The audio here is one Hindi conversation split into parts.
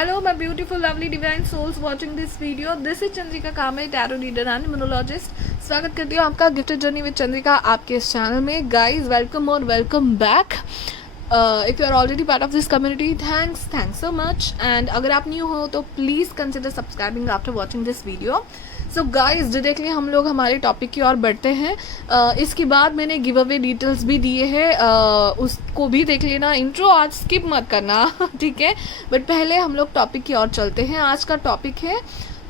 Hello, my beautiful, lovely, divine souls watching this video. This is Chandrika कामे, टैरो रीडर एंड न्यूमरोलॉजिस्ट. स्वागत करती हूँ आपका गिफ्टेड जर्नी विद चंद्रिका आपके इस चैनल में. गाइज वेलकम और welcome back. If you are already part of this community, thanks so much. And अगर आप न्यू हो तो please consider subscribing after watching this video. So guys directly हम लोग हमारे टॉपिक की ओर बढ़ते हैं. इसके बाद मैंने गिव अवे डिटेल्स भी दिए हैं, उसको भी देख लेना. इंट्रो आज स्किप मत करना ठीक है. बट पहले हम लोग टॉपिक की ओर चलते हैं. आज का टॉपिक है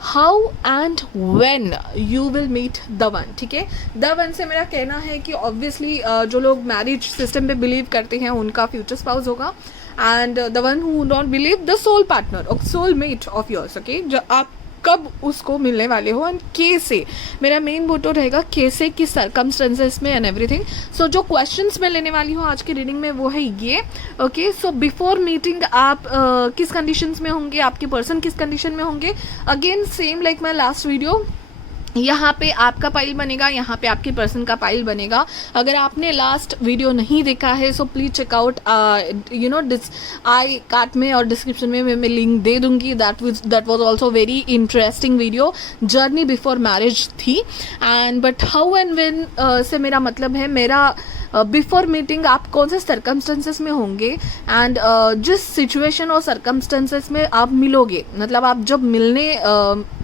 how and when you will meet the one. ठीक है, द वन से मेरा कहना है कि ऑब्वियसली जो लोग मैरिज सिस्टम पे बिलीव करते हैं उनका फ्यूचर स्पाउस होगा. And the one who don't believe, the soul partner और soul mate of yours. Okay, जो आप कब उसको मिलने वाले हो एंड कैसे. मेरा मेन मोटो रहेगा कैसे, किस सर्कमस्टेंसेस में एंड एवरीथिंग. सो जो क्वेश्चंस मैं लेने वाली हूँ आज की रीडिंग में वो है ये. ओके, सो बिफोर मीटिंग आप किस कंडीशंस में होंगे, आपके पर्सन किस कंडीशन में होंगे. Again same like my last video, यहाँ पे आपका पाइल बनेगा, यहाँ पे आपके पर्सन का पाइल बनेगा. अगर आपने लास्ट वीडियो नहीं देखा है so please check out I card में और डिस्क्रिप्शन में मैं लिंक दे दूंगी. That was also very interesting video. Journey before marriage थी. And but how and when से मेरा मतलब है, मेरा बिफोर मीटिंग आप कौन से सर्कमस्टेंसेस में होंगे एंड जिस सिचुएशन और सर्कमस्टेंसेस में आप मिलोगे, मतलब आप जब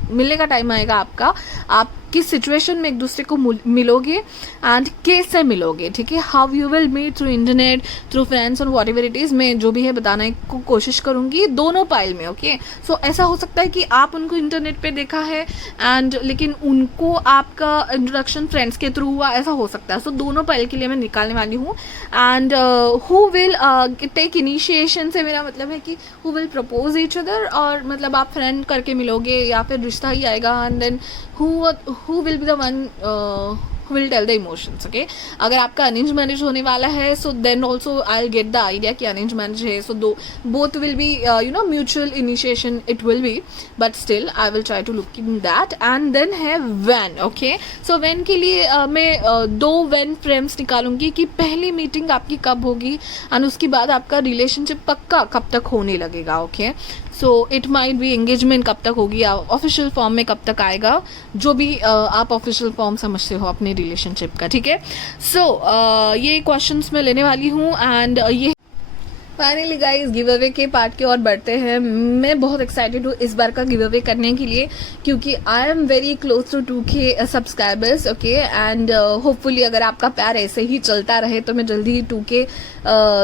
मिलने का टाइम आएगा आपका, आप किस सिचुएशन में एक दूसरे को मिलोगे एंड कैसे मिलोगे. ठीक है, how you will meet through internet, through friends और वॉट एवर इट इज़. मैं जो भी है बताने को कोशिश करूँगी दोनों पाइल में. ओके, सो ऐसा हो सकता है कि आप उनको इंटरनेट पे देखा है एंड लेकिन उनको आपका इंट्रोडक्शन फ्रेंड्स के थ्रू हुआ, ऐसा हो सकता है. सो दोनों पाइल के लिए मैं निकालने वाली हूँ. And who will take initiation से मेरा मतलब है कि who will propose each other, और मतलब आप फ्रेंड करके मिलोगे या फिर रिश्ता ही आएगा. And then who will be the one who will tell the emotions. Okay, अगर आपका अरेंज मैरिज होने वाला है so then also I'll get the idea कि अरेंज मैरिज है, so both will be mutual initiation it will be, but still I will try to look in that. And then है when. Okay, so when के लिए मैं दो when frames निकालूंगी कि पहली मीटिंग आपकी कब होगी एंड उसके बाद आपका रिलेशनशिप पक्का कब तक होने लगेगा. Okay, so it might be engagement कब तक होगी, ऑफिशियल फॉर्म में कब तक आएगा, जो भी आप ऑफिशियल फॉर्म समझते हो अपने रिलेशनशिप का. ठीक है, सो ये क्वेश्चंस मैं लेने वाली हूँ. एंड ये फाइनली गाइस गिव अवे के पार्ट की ओर बढ़ते हैं. मैं बहुत एक्साइटेड हूँ इस बार का गिव अवे करने के लिए क्योंकि I am very close to 2K subscribers. Okay, and hopefully अगर आपका प्यार ऐसे ही चलता रहे तो मैं जल्दी ही 2K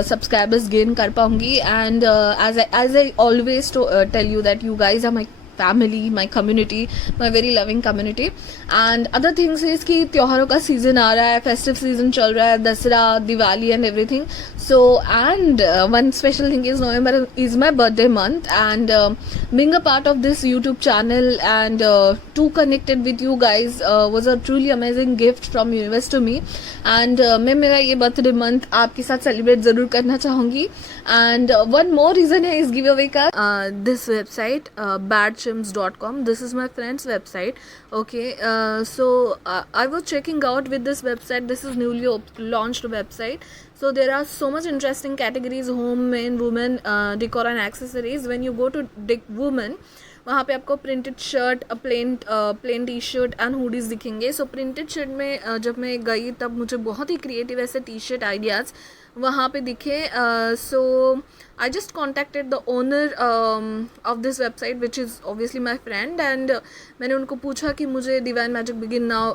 सब्सक्राइबर्स गेन कर पाऊंगी. And as I always tell you that you guys are my family, my community, my very loving community. And other things is कि त्योहारों का सीजन आ रहा है, फेस्टिव सीजन चल रहा है, Dussehra, Diwali and everything. So and one special thing is November is my birthday month. And being a part of this YouTube channel and to connected with you guys was a truly amazing gift from universe to me. And मैं मेरा ये बर्थडे मंथ आपके साथ सेलिब्रेट ज़रूर करना चाहूँगी. एंड वन मोर रीज़न है इस गिव अवे का, this website badchims.com. This is my friend's website. Okay, so I was checking out with this website. This is newly launched website. So there are so much interesting categories: home, men, women, decor and accessories. When you go to women, वहाँ पे आपको printed shirt, plain T shirt and hoodies दिखेंगे. सो प्रिंटेड शर्ट में जब मैं गई तब मुझे बहुत ही क्रिएटिव ऐसे टी शर्ट आइडियाज़ वहाँ पे दिखे. So I just contacted the owner of this website which is obviously my friend. एंड मैंने उनको पूछा कि मुझे divine magic begin now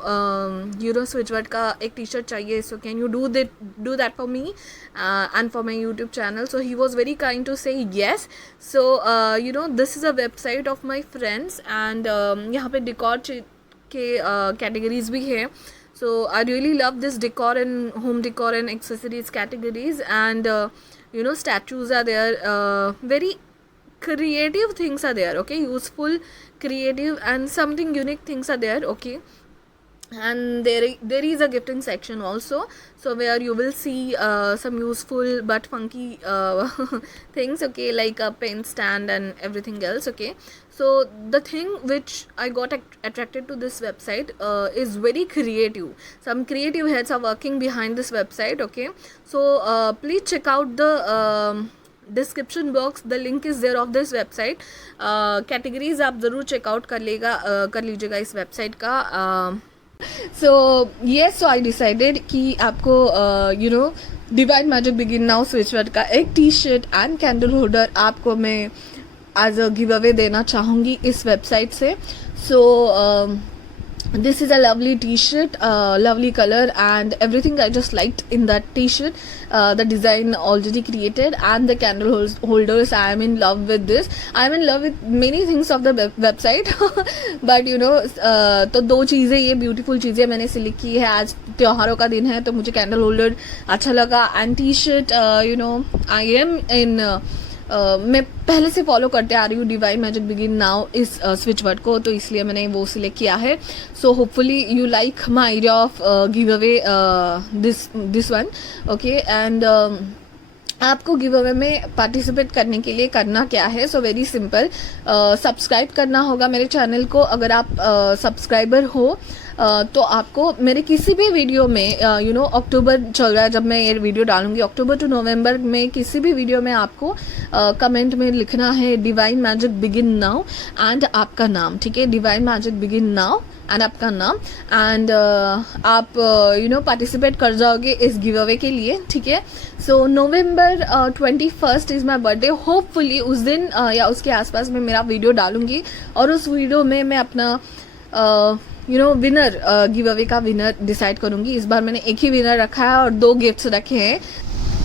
your switchword का एक टी शर्ट चाहिए. So can you do that for me and for my YouTube channel. So he was very kind to say yes. So this is a website of my friends. And यहाँ पे डिकॉर के कैटेगरीज भी है. So I really love this decor and home decor and accessories categories. And statues are there, very creative things are there. Okay, useful, creative and something unique things are there. Okay, and there is a gifting section also, so where you will see some useful but funky things. Okay, like a pen stand and everything else. Okay, so the thing which I got attracted to this website is very creative. Some creative heads are working behind this website. Okay, so please check out the description box the link is there of this website. Categories आप ज़रूर चेकआउट कर लीजिएगा इस वेबसाइट का. So yes, so I decided कि आपको you know divine magic begin now switch word का एक T shirt and candle holder आपको मैं एज अ गिव अवे देना चाहूँगी इस वेबसाइट से. सो this is a lovely t-shirt, lovely color and everything. I just liked in that t-shirt, the design already created and the candle holders. I am in love with this. I am in love with many things of the website but you know तो दो चीज़ें, ये ब्यूटीफुल चीज़ें मैंने सिलेक्ट की है. आज त्योहारों का दिन है तो मुझे कैंडल होल्डर अच्छा लगा and T shirt. You know I am in मैं पहले से फॉलो करते आ रही हूँ डिवाइन मैजिक बिगिन नाउ इस स्विच वर्ड को, तो इसलिए मैंने वो सिलेक्ट किया है. So hopefully you like my idea of give away this one. Okay, and आपको गिव अवे में पार्टिसिपेट करने के लिए करना क्या है. सो वेरी सिंपल, सब्सक्राइब करना होगा मेरे चैनल को. अगर आप सब्सक्राइबर हो तो आपको मेरे किसी भी वीडियो में यू नो अक्टूबर चल रहा है जब मैं ये वीडियो डालूंगी, अक्टूबर टू नवंबर में किसी भी वीडियो में आपको कमेंट में लिखना है divine magic begin now and आपका नाम. ठीक है, divine magic begin now and आपका नाम एंड आप यू नो पार्टिसिपेट कर जाओगे इस गिव अवे के लिए. ठीक है, सो नवंबर 21 इज़ माई बर्थडे. होपफुली उस दिन या उसके आसपास में मेरा वीडियो डालूंगी और उस वीडियो में मैं अपना you know winner give away का विनर डिसाइड करूंगी. इस बार मैंने एक ही विनर रखा है और 2 गिफ्ट्स रखे हैं.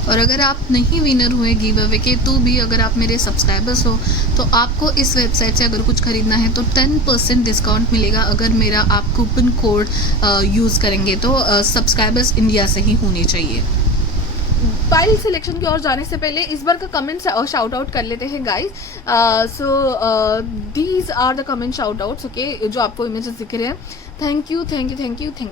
और अगर आप नहीं विनर हुए गिव अवे के तो भी अगर आप मेरे सब्सक्राइबर्स हो तो आपको इस वेबसाइट से अगर कुछ खरीदना है तो 10% डिस्काउंट मिलेगा अगर मेरा आप कूपन कोड यूज़ करेंगे. तो सब्सक्राइबर्स इंडिया से ही होने चाहिए. फाइल सिलेक्शन की ओर जाने से पहले इस बार का कमेंट शाउट आउट कर लेते हैं guys. So these are the comment shout outs. Okay, जो आपको इमेजेस दिख रहे हैं. Thank you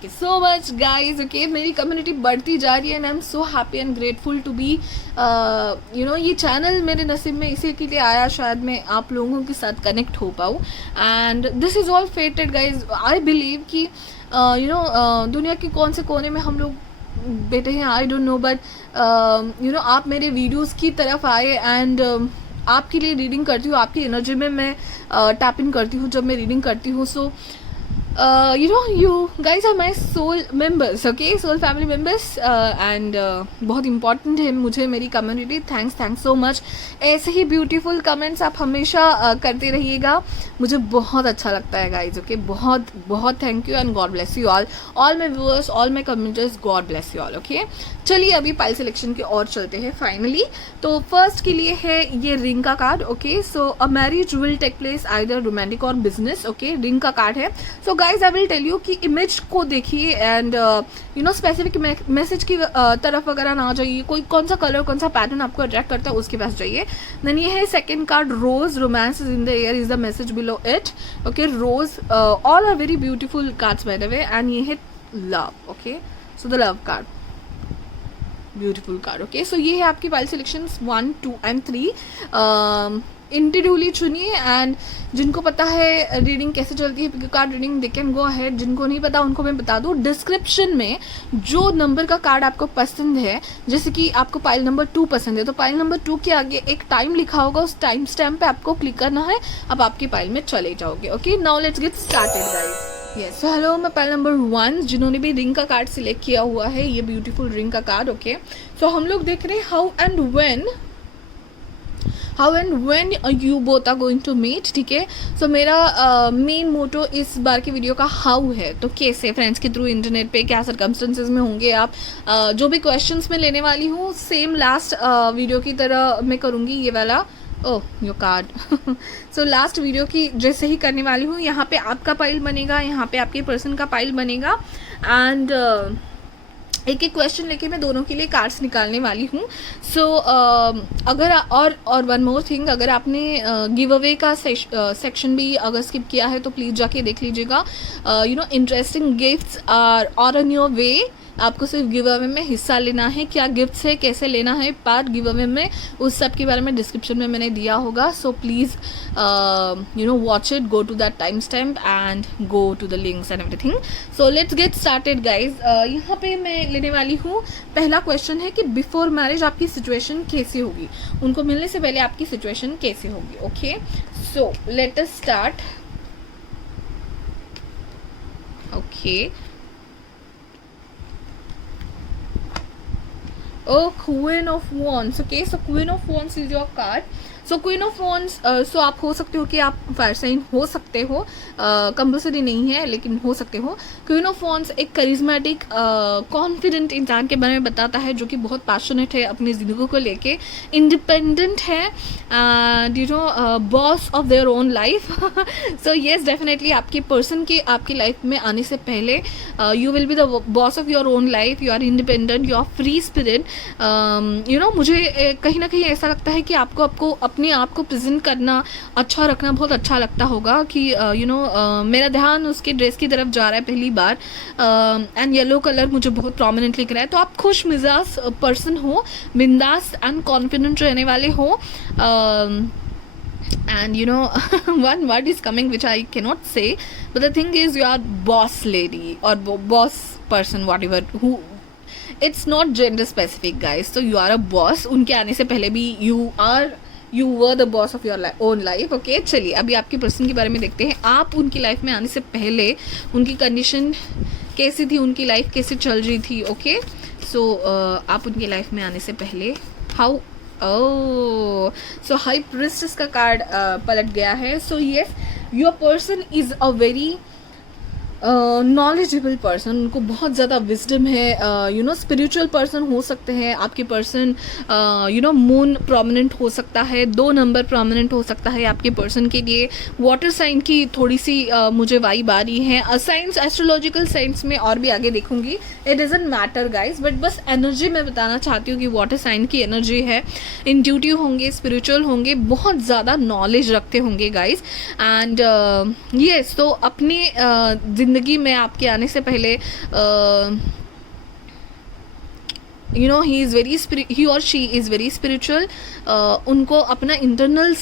so much guys. Okay, मेरी कम्युनिटी बढ़ती जा रही है and I am so happy and grateful to be you know ये चैनल मेरे नसीब में इसी के लिए आया, शायद मैं आप लोगों के साथ कनेक्ट हो पाऊँ. And this is all फेटेड guys. I believe कि यू नो दुनिया के कौन से कोने में हम लोग बैठे हैं, I don't know, but you know आप मेरे वीडियोस की तरफ आए एंड आपके लिए रीडिंग करती हूँ. आपकी एनर्जी में मैं टैप इन करती हूँ जब मैं रीडिंग करती हूँ. सो you know you guys are my soul members, okay, soul family members and बहुत important है मुझे मेरी कम्युनिटी. Thanks so much. ऐसे ही ब्यूटीफुल कमेंट्स आप हमेशा करते रहिएगा, मुझे बहुत अच्छा लगता है गाइज. ओके, बहुत thank you and God bless you all my viewers, all my communities. God bless you all. Okay, चलिए अभी पाइल सिलेक्शन की ओर चलते हैं फाइनली. तो फर्स्ट के लिए है ये रिंग का card. Okay, so a marriage will take place either romantic और बिजनेस. ओके, रिंग का कार्ड है. So guys I will tell you कि इमेज को देखिए and you know specific message की तरफ वगैरह ना जाइए. कोई कौन सा कलर कौन सा पैटर्न आपको अट्रैक्ट करता है उसके पास जाइए. देन ये है second card rose. Romance is in the air is the message below it. Okay, rose, all are very beautiful cards by the way. And ये है love. Okay, so the love card, beautiful card. Okay, so ये है आपकी पाइल सिलेक्शन 1, 2 एंड 3. इंडिविजुअली चुनिए एंड जिनको पता है रीडिंग कैसे चलती है card reading they can go ahead. जिनको नहीं पता उनको मैं बता दूँ, डिस्क्रिप्शन में जो नंबर का कार्ड आपको पसंद है, जैसे कि आपको पाइल नंबर 2 पसंद है तो पाइल नंबर 2 के आगे एक टाइम लिखा होगा, उस टाइम स्टैम्प पे आपको क्लिक करना है. अब आपकी पाइल में चले जाओगे. Okay, now let's get started guys. Yes, so hello, मैं पाइल नंबर 1 जिन्होंने भी रिंग का कार्ड सिलेक्ट किया हुआ है, ये ब्यूटीफुल रिंग का कार्ड. ओके, सो हम लोग देख रहे हैं how and when you both are going to meet. ठीक है, सो मेरा मेन मोटो इस बार की वीडियो का हाउ है. तो कैसे फ्रेंड्स के थ्रू इंटरनेट पे क्या सर्कमस्टेंसेज में होंगे आप. जो भी क्वेश्चंस मैं लेने वाली हूँ सेम लास्ट वीडियो की तरह मैं करूँगी. ये वाला your card. So last video की जैसे ही करने वाली हूँ. यहाँ पे आपका पाइल बनेगा, यहाँ पे आपके पर्सन का पाइल बनेगा एंड एक क्वेश्चन लेके मैं दोनों के लिए कार्ड्स निकालने वाली हूँ. सो अगर और वन मोर थिंग, अगर आपने गिव अवे का सेक्शन भी अगर स्किप किया है तो प्लीज़ जाके देख लीजिएगा. You know interesting gifts are on your way. आपको सिर्फ गिव अवे में हिस्सा लेना है, क्या गिफ्ट्स है, कैसे लेना है पार्ट गिव अवे में, उस सब के बारे में डिस्क्रिप्शन में मैंने दिया होगा. So please watch it, go to that time stamp and go to the links and everything. So let's get started guys. यहाँ पे मैं लेने वाली हूँ, पहला क्वेश्चन है कि बिफोर मैरिज आपकी सिचुएशन कैसी होगी, उनको मिलने से पहले आपकी सिचुएशन कैसी होगी. Okay, so let us start. Okay, Queen of Wands. Okay, so Queen of Wands is your card. So queen of wands, सो आप हो सकते हो कि आप फायर साइन हो सकते हो, कंपल्सरी नहीं है लेकिन हो सकते हो. क्वीन ऑफ वॉन्ड्स एक करिज्मेटिक कॉन्फिडेंट इंसान के बारे में बताता है जो कि बहुत पैशनेट है अपनी ज़िंदगी को लेके, इंडिपेंडेंट है, boss of their own life. So yes, definitely आपके पर्सन के आपकी लाइफ में आने से पहले you will be the boss of your own life. You are independent, you are free spirit. मुझे कहीं ना कहीं ऐसा लगता है कि आपको अपने आप को प्रेजेंट करना, अच्छा रखना बहुत अच्छा लगता होगा कि मेरा ध्यान उसके ड्रेस की तरफ जा रहा है पहली बार, एंड येलो कलर मुझे बहुत प्रोमिनेंटली दिख रहा है. तो आप खुश मिजाज पर्सन हो, बिंदास एंड कॉन्फिडेंट रहने वाले हो. And one word is coming which I cannot say, but the thing is you are boss lady or boss person, whatever, who it's not gender specific guys. So you are a boss. उनके आने से पहले भी you were the boss of your own life. Okay, चलिए अभी आपके पर्सन के बारे में देखते हैं. आप उनकी लाइफ में आने से पहले उनकी कंडीशन कैसी थी, उनकी लाइफ कैसे चल रही थी. ओके, सो आप उनकी लाइफ में आने से पहले हाउ सो हाई प्रिस्टेस का कार्ड पलट गया है. So yes, your person is a very knowledgeable person. उनको बहुत ज़्यादा विजडम है. स्पिरिचुअल पर्सन हो सकते हैं आपके पर्सन. मून प्रोमिनेंट हो सकता है, 2 नंबर प्रोमिनेंट हो सकता है आपके पर्सन के लिए. वाटर साइन की थोड़ी सी मुझे वाइब आ रही है. साइंस, एस्ट्रोलॉजिकल साइंस में और भी आगे देखूंगी, it doesn't matter guys, but बस एनर्जी मैं बताना चाहती हूँ कि वाटर साइन की एनर्जी है. इंट्यूटिव होंगे, स्पिरिचुअल होंगे, बहुत ज़्यादा नॉलेज रखते होंगे गाइज. एंड येस, तो अपनी ज़िंदगी में आपके आने से पहले ही और शी इज़ वेरी स्पिरिचुअल. उनको अपना इंटरनल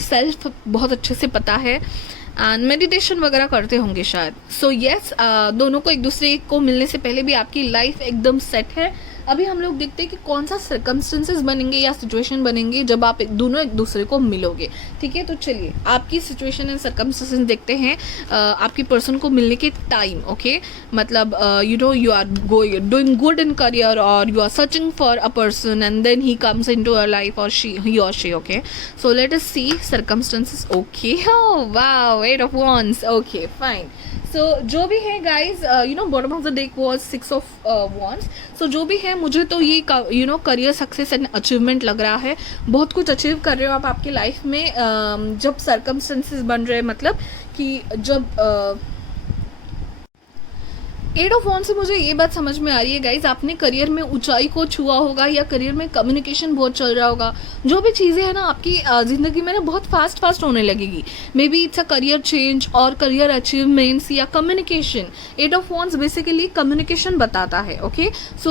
सेल्फ बहुत अच्छे से पता है एंड मेडिटेशन वगैरह करते होंगे शायद. सो येस, दोनों को एक दूसरे को मिलने से पहले भी आपकी लाइफ एकदम सेट है. अभी हम लोग देखते हैं कि कौन सा सर्कमस्टेंसेस बनेंगे या सिचुएशन बनेंगे जब आप दोनों एक दूसरे को मिलोगे. ठीक है, तो चलिए आपकी सिचुएशन एंड सर्कमस्टेंसेस देखते हैं आपकी पर्सन को मिलने के टाइम. ओके, मतलब you are doing good in career और you are searching for a person and then he comes into your life और ही और she. Okay, so let us see circumstances. Okay, wow, 8 of wands. Okay, fine. So जो भी है guys, bottom of the deck was 6 of wands. So जो भी है, मुझे तो ये करियर सक्सेस एंड अचीवमेंट लग रहा है. बहुत कुछ अचीव कर रहे हो आप आपकी लाइफ में जब सर्कमस्टेंसेस बन रहे हैं, मतलब कि जब 8 ऑफ wands से मुझे ये बात समझ में आ रही है गाइज, आपने करियर में ऊंचाई को छुआ होगा या करियर में कम्युनिकेशन बहुत चल रहा होगा. जो भी चीज़ें हैं ना आपकी ज़िंदगी में ना बहुत फास्ट होने लगेगी. May be it's a career change और करियर अचीवमेंट्स या communication. 8 of wands basically communication बताता है. ओके, सो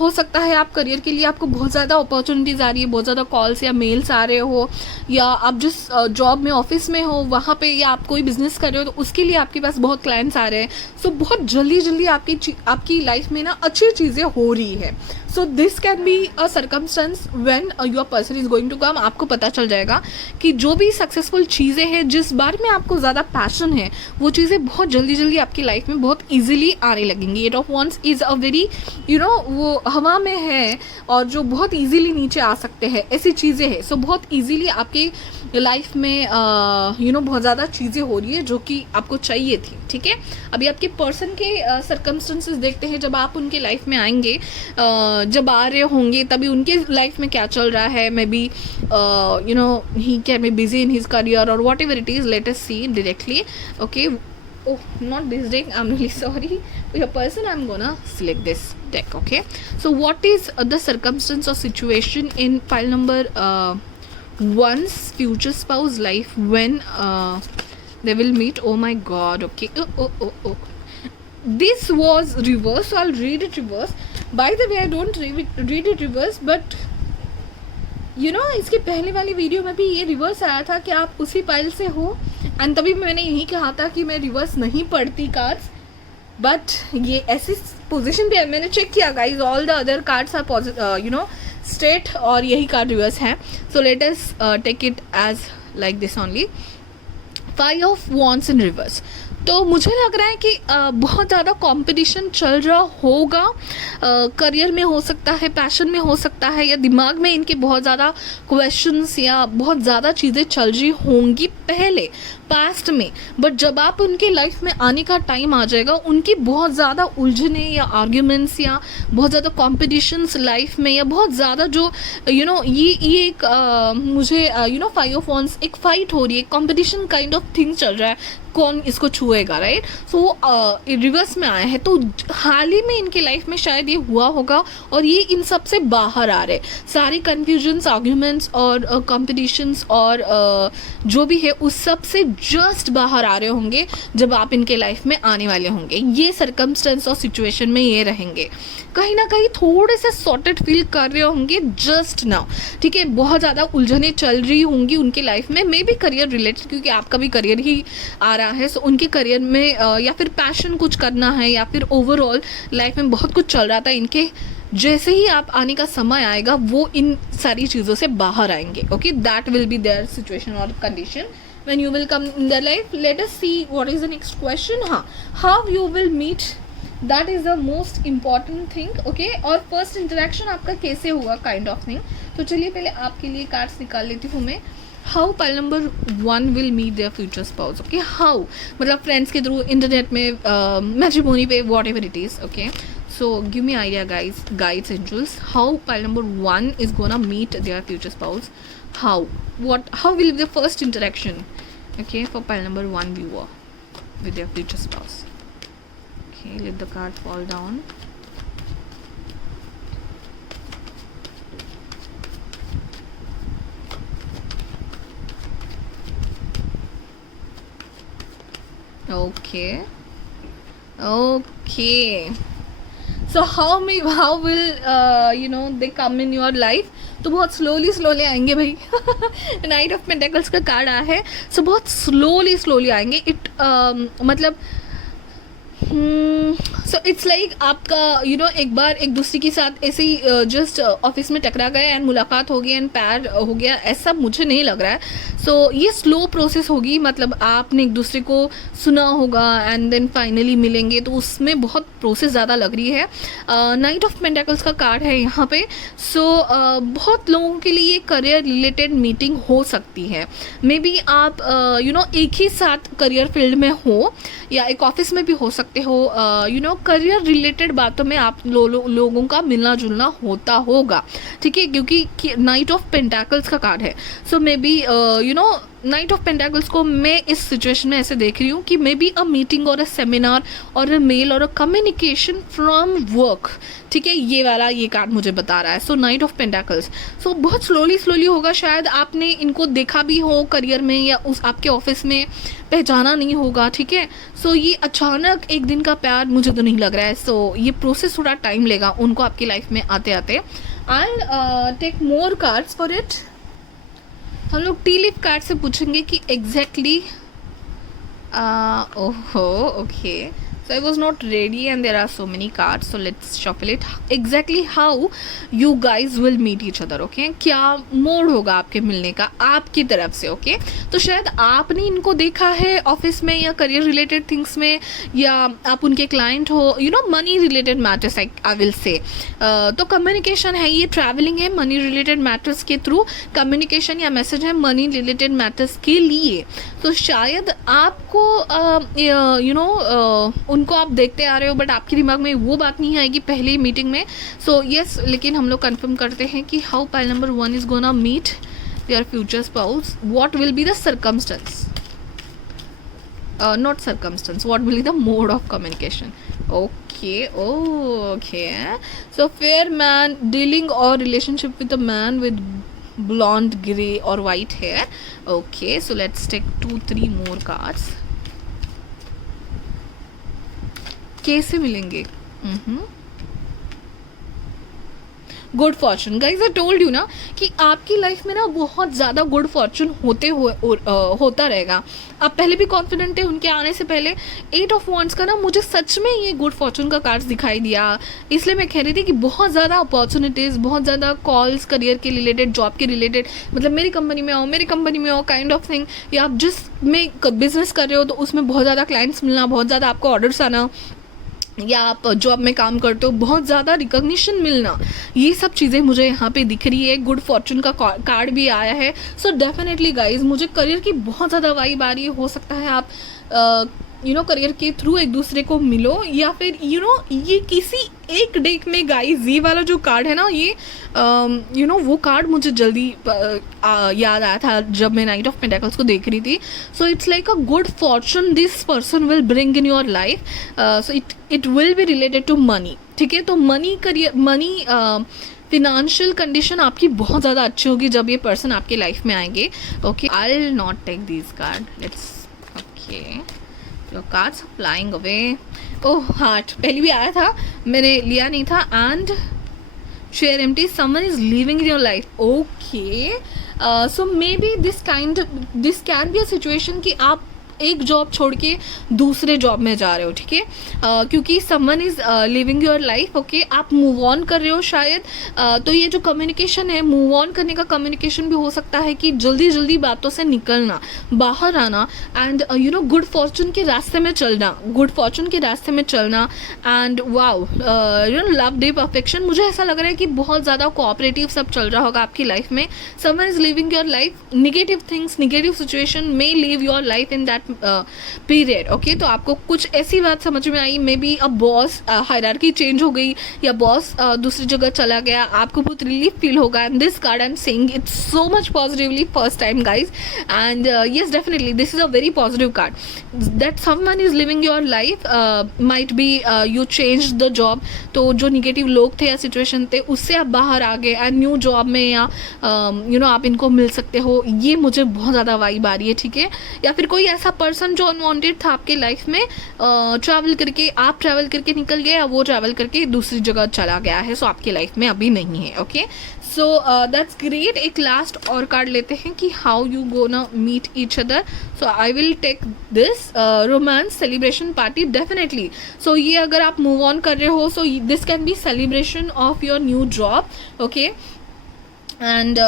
हो सकता है आप करियर के लिए आपको बहुत ज़्यादा अपॉर्चुनिटीज़ आ रही है, बहुत ज़्यादा कॉल्स या मेल्स आ रहे हो, या आप जिस जॉब में ऑफिस में हो वहाँ पे, या आप कोई बिजनेस कर रहे हो तो उसके लिए आपके पास बहुत क्लाइंट्स आ रहे हैं. सो बहुत जल्दी आपकी लाइफ में ना अच्छी चीज़ें हो रही है. So this can be a circumstance when your person is going to come. आपको पता चल जाएगा कि जो भी सक्सेसफुल चीज़ें हैं, जिस बारे में आपको ज़्यादा पैशन है, वो चीज़ें बहुत जल्दी आपकी लाइफ में बहुत ईजिली आने लगेंगी. 8 of wands is a very वो हवा में है और जो बहुत ईजिली नीचे आ सकते हैं, ऐसी चीज़ें हैं. सो बहुत ईजिली आपकी लाइफ में बहुत ज़्यादा चीज़ें हो रही है जो कि आपको चाहिए थी. ठीक है, अभी आपके पर्सन के सर्कमस्टेंसेस देखते हैं. जब आप उनके लाइफ में आएंगे, जब आ रहे होंगे, तभी उनके लाइफ में क्या चल रहा है. Maybe he can be busy in his career और whatever it is. Let us see directly. Okay, oh, not this deck, I'm really sorry. For your person, I'm gonna select this deck. Okay, so what is the circumstance or situation in file number 1's future spouse life when they will meet? Oh my god. Okay, this was reverse, so I'll read it reverse. By the way, I don't read it reverse, but you know, इसके पहले वाली वीडियो में भी ये रिवर्स आया था कि आप उसी पाइल से हो, एंड तभी मैंने यही कहा था कि मैं रिवर्स नहीं पढ़ती कार्ड्स, बट ये ऐसी पोजीशन पे है. मैंने चेक किया guys, all the other cards are you know straight और यही कार्ड रिवर्स है. So let us take it as like this only. 5 of wands in reverse. तो मुझे लग रहा है कि बहुत ज़्यादा कंपटीशन चल रहा होगा. करियर में हो सकता है, पैशन में हो सकता है, या दिमाग में इनके बहुत ज़्यादा क्वेश्चंस या बहुत ज़्यादा चीज़ें चल रही होंगी पहले पास्ट में. बट जब आप उनके लाइफ में आने का टाइम आ जाएगा, उनकी बहुत ज़्यादा उलझने या आर्ग्यूमेंट्स या बहुत ज़्यादा कॉम्पिटिशन्स लाइफ में, या बहुत ज़्यादा जो यू नो ये एक मुझे यू नो 5 ऑफ वॉन्ड्स एक फाइट हो रही है, कॉम्पिटिशन काइंड ऑफ थिंग चल रहा है, कौन इसको छुएगा, राइट. सो रिवर्स में आया है, तो हाल ही में इनके लाइफ में शायद ये हुआ होगा और ये इन सब से बाहर आ रहे. सारी कन्फ्यूजन्स, आर्ग्यूमेंट्स और कॉम्पिटिशन्स और जो भी है उस सब से जस्ट बाहर आ रहे होंगे जब आप इनके लाइफ में आने वाले होंगे. ये सर्कमस्टेंस और सिचुएशन में ये रहेंगे, कहीं ना कहीं थोड़े से सॉर्टेड फील कर रहे होंगे जस्ट नाउ, ठीक है. बहुत ज़्यादा उलझने चल रही होंगी उनके लाइफ में, मे बी करियर रिलेटेड, क्योंकि आपका भी करियर ही आ रहा है. सो उनके करियर में या फिर पैशन कुछ करना है, या फिर ओवरऑल लाइफ में बहुत कुछ चल रहा था इनके. जैसे ही आप आने का समय आएगा वो इन सारी चीज़ों से बाहर आएंगे. Okay, that will be there situation और condition when you will come in their life. Let us see what is the next question. हाँ, how you will meet, that is the most important thing. okay, और first interaction आपका कैसे हुआ kind of thing. तो चलिए पहले आपके लिए कार्ड्स निकाल लेती हूँ मैं. How pile number 1 will meet their future spouse. okay, how मतलब फ्रेंड्स के थ्रू, इंटरनेट में, मैट्रिमोनी पे, whatever it is. okay, so give me idea guys, guides, angels, how pile number 1 is gonna meet their future spouse. How will be the first interaction, okay, for pile number 1 viewer with their future spouse. Okay, let the card fall down. Okay, so how will you know they come in your life. तो बहुत स्लोली आएंगे भाई. नाइट ऑफ पेंटेकल्स का कार्ड आया है, सो बहुत स्लोली आएंगे. इट मतलब सो इट्स लाइक आपका यू नो एक बार एक दूसरे के साथ ऐसे ही जस्ट ऑफिस में टकरा गए एंड मुलाकात हो गई एंड प्यार हो गया, ऐसा मुझे नहीं लग रहा है. सो ये स्लो प्रोसेस होगी, मतलब आपने एक दूसरे को सुना होगा एंड देन फाइनली मिलेंगे, तो उसमें बहुत प्रोसेस ज़्यादा लग रही है. नाइट ऑफ पेंटेकल्स का कार्ड है यहाँ पे. सो बहुत लोगों के लिए करियर रिलेटेड मीटिंग हो सकती है. मे बी आप यू नो एक ही साथ करियर फील्ड में हो या एक ऑफिस में भी हो सकते हो. यू नो करियर रिलेटेड बातों में आप लोगों का मिलना जुलना होता होगा, ठीक है, क्योंकि नाइट ऑफ पेंटाकल्स का कार्ड है. So maybe you know knight of pentacles को मैं इस सिचुएशन में ऐसे देख रही हूँ कि मे बी अ मीटिंग और अ सेमिनार और अ मेल और अ कम्युनिकेशन फ्रॉम वर्क, ठीक है, ये वाला ये कार्ड मुझे बता रहा है. सो नाइट ऑफ पेंटाकल्स, सो बहुत स्लोली होगा. शायद आपने इनको देखा भी हो करियर में या उस आपके ऑफिस में, पहचाना नहीं होगा, ठीक है. सो ये अचानक एक दिन का प्यार मुझे तो नहीं लग रहा है. सो ये प्रोसेस थोड़ा टाइम लेगा उनको आपकी लाइफ में आते आते. I take more cards for it. हम लोग टी लीफ कार्ड से पूछेंगे कि एग्जैक्टली ओहो okay, so I was not ready and there are so many cards, so let's shuffle it. Exactly how you guys will meet each other. okay, क्या मोड होगा आपके मिलने का आपकी तरफ से. ओके, तो शायद आपने इनको देखा है ऑफिस में या करियर रिलेटेड थिंग्स में, या आप उनके क्लाइंट हो, you know money related matters I will say. तो कम्युनिकेशन है, ये ट्रैवलिंग है मनी रिलेटेड मैटर्स के थ्रू, कम्युनिकेशन या मैसेज है मनी रिलेटेड मैटर्स के लिए. तो शायद आपको यू नो उनको आप देखते आ रहे हो बट आपके दिमाग में वो बात नहीं आएगी पहले ही मीटिंग में. सो यस, लेकिन हम लोग कंफर्म करते हैं कि how pile number 1 is gonna meet their future spouse. What will be the circumstance, not circumstance, what will be the mode of communication. okay, so fair man dealing or relationship with a man with blonde, gray or white hair. Okay, so let's take 2-3 more cards. कैसे मिलेंगे? Good Fortune. Guys I told you ना कि आपकी लाइफ में ना बहुत ज़्यादा गुड फॉर्चून होता रहेगा। आप पहले भी कॉन्फिडेंट है उनके आने से पहले। 8 ऑफ वॉन्ड्स का ना मुझे सच में ये गुड फॉर्चून का कार्ड दिखाई दिया, इसलिए मैं कह रही थी कि बहुत ज़्यादा अपॉर्चुनिटीज़, बहुत ज़्यादा कॉल्स करियर के रिलेटेड, जॉब के रिलेटेड, मतलब मेरी कंपनी में आओ काइंड ऑफ थिंग, या आप जिस में बिजनेस कर रहे हो तो उसमें बहुत ज़्यादा क्लाइंट्स मिलना, बहुत ज़्यादा आपको ऑर्डर्स आना, या आप जॉब में काम करते हो बहुत ज़्यादा रिकॉग्निशन मिलना, ये सब चीज़ें मुझे यहाँ पे दिख रही है। गुड फॉर्चून का कार्ड भी आया है। सो डेफिनेटली गाइज मुझे करियर की बहुत ज़्यादा वाइब आ रही है। हो सकता है आप करियर के थ्रू एक दूसरे को मिलो, या फिर ये किसी एक डेक में गाइज ये वाला जो कार्ड है ना, ये वो कार्ड मुझे जल्दी याद आया था जब मैं नाइट ऑफ पेंटाकल्स को देख रही थी। So it's like a good fortune this person will bring in your life. So it will be related to money, ठीक है? तो मनी फिनेंशियल कंडीशन आपकी बहुत ज़्यादा अच्छी होगी जब ये पर्सन आपके लाइफ में आएंगे। Okay, I will not take this card, let's, okay, your cards flying away. Oh heart पहले भी आया था, मैंने लिया नहीं था। And share empty, someone is living in your life. Okay, so maybe this can be a situation कि आप एक जॉब छोड़ के दूसरे जॉब में जा रहे हो, ठीक है? क्योंकि someone is living your life. Okay, आप मूव ऑन कर रहे हो शायद। तो ये जो कम्युनिकेशन है, मूव ऑन करने का कम्युनिकेशन भी हो सकता है कि जल्दी जल्दी बातों से निकलना, बाहर आना, एंड गुड फॉर्चून के रास्ते में चलना, and wow, love day perfection. मुझे ऐसा लग रहा है कि बहुत ज़्यादा कोऑपरेटिव सब चल रहा होगा आपकी लाइफ में। Someone is living your life, negative things, negative situation may leave your life in that period. Okay, तो आपको कुछ ऐसी बात समझ में आई, मे बी अब बॉस हायरार्की चेंज हो गई, या बॉस दूसरी जगह चला गया, आपको बहुत रिलीफ फील होगा। And this card I am saying it's so much positively first time guys, and yes definitely this is a very positive card that someone is living your life. Might be you change the job, तो जो निगेटिव लोग थे या सिचुएशन थे उससे आप बाहर आ गए, एंड न्यू जॉब में या आप इनको मिल सकते हो। ये मुझे बहुत ज़्यादा वाइब आ रही है, ठीक है? या फिर कोई ऐसा पर्सन जो अनवांटेड था आपके लाइफ में, ट्रैवल करके, आप ट्रैवल करके निकल गए, या वो ट्रैवल करके दूसरी जगह चला गया है, सो आपकी लाइफ में अभी नहीं है। Okay, so that's great. एक लास्ट और कार्ड लेते हैं कि how you gonna meet each other. So I will take this romance celebration party, definitely. सो ये अगर आप मूव ऑन कर रहे हो, so this can be celebration of your new job. Okay, and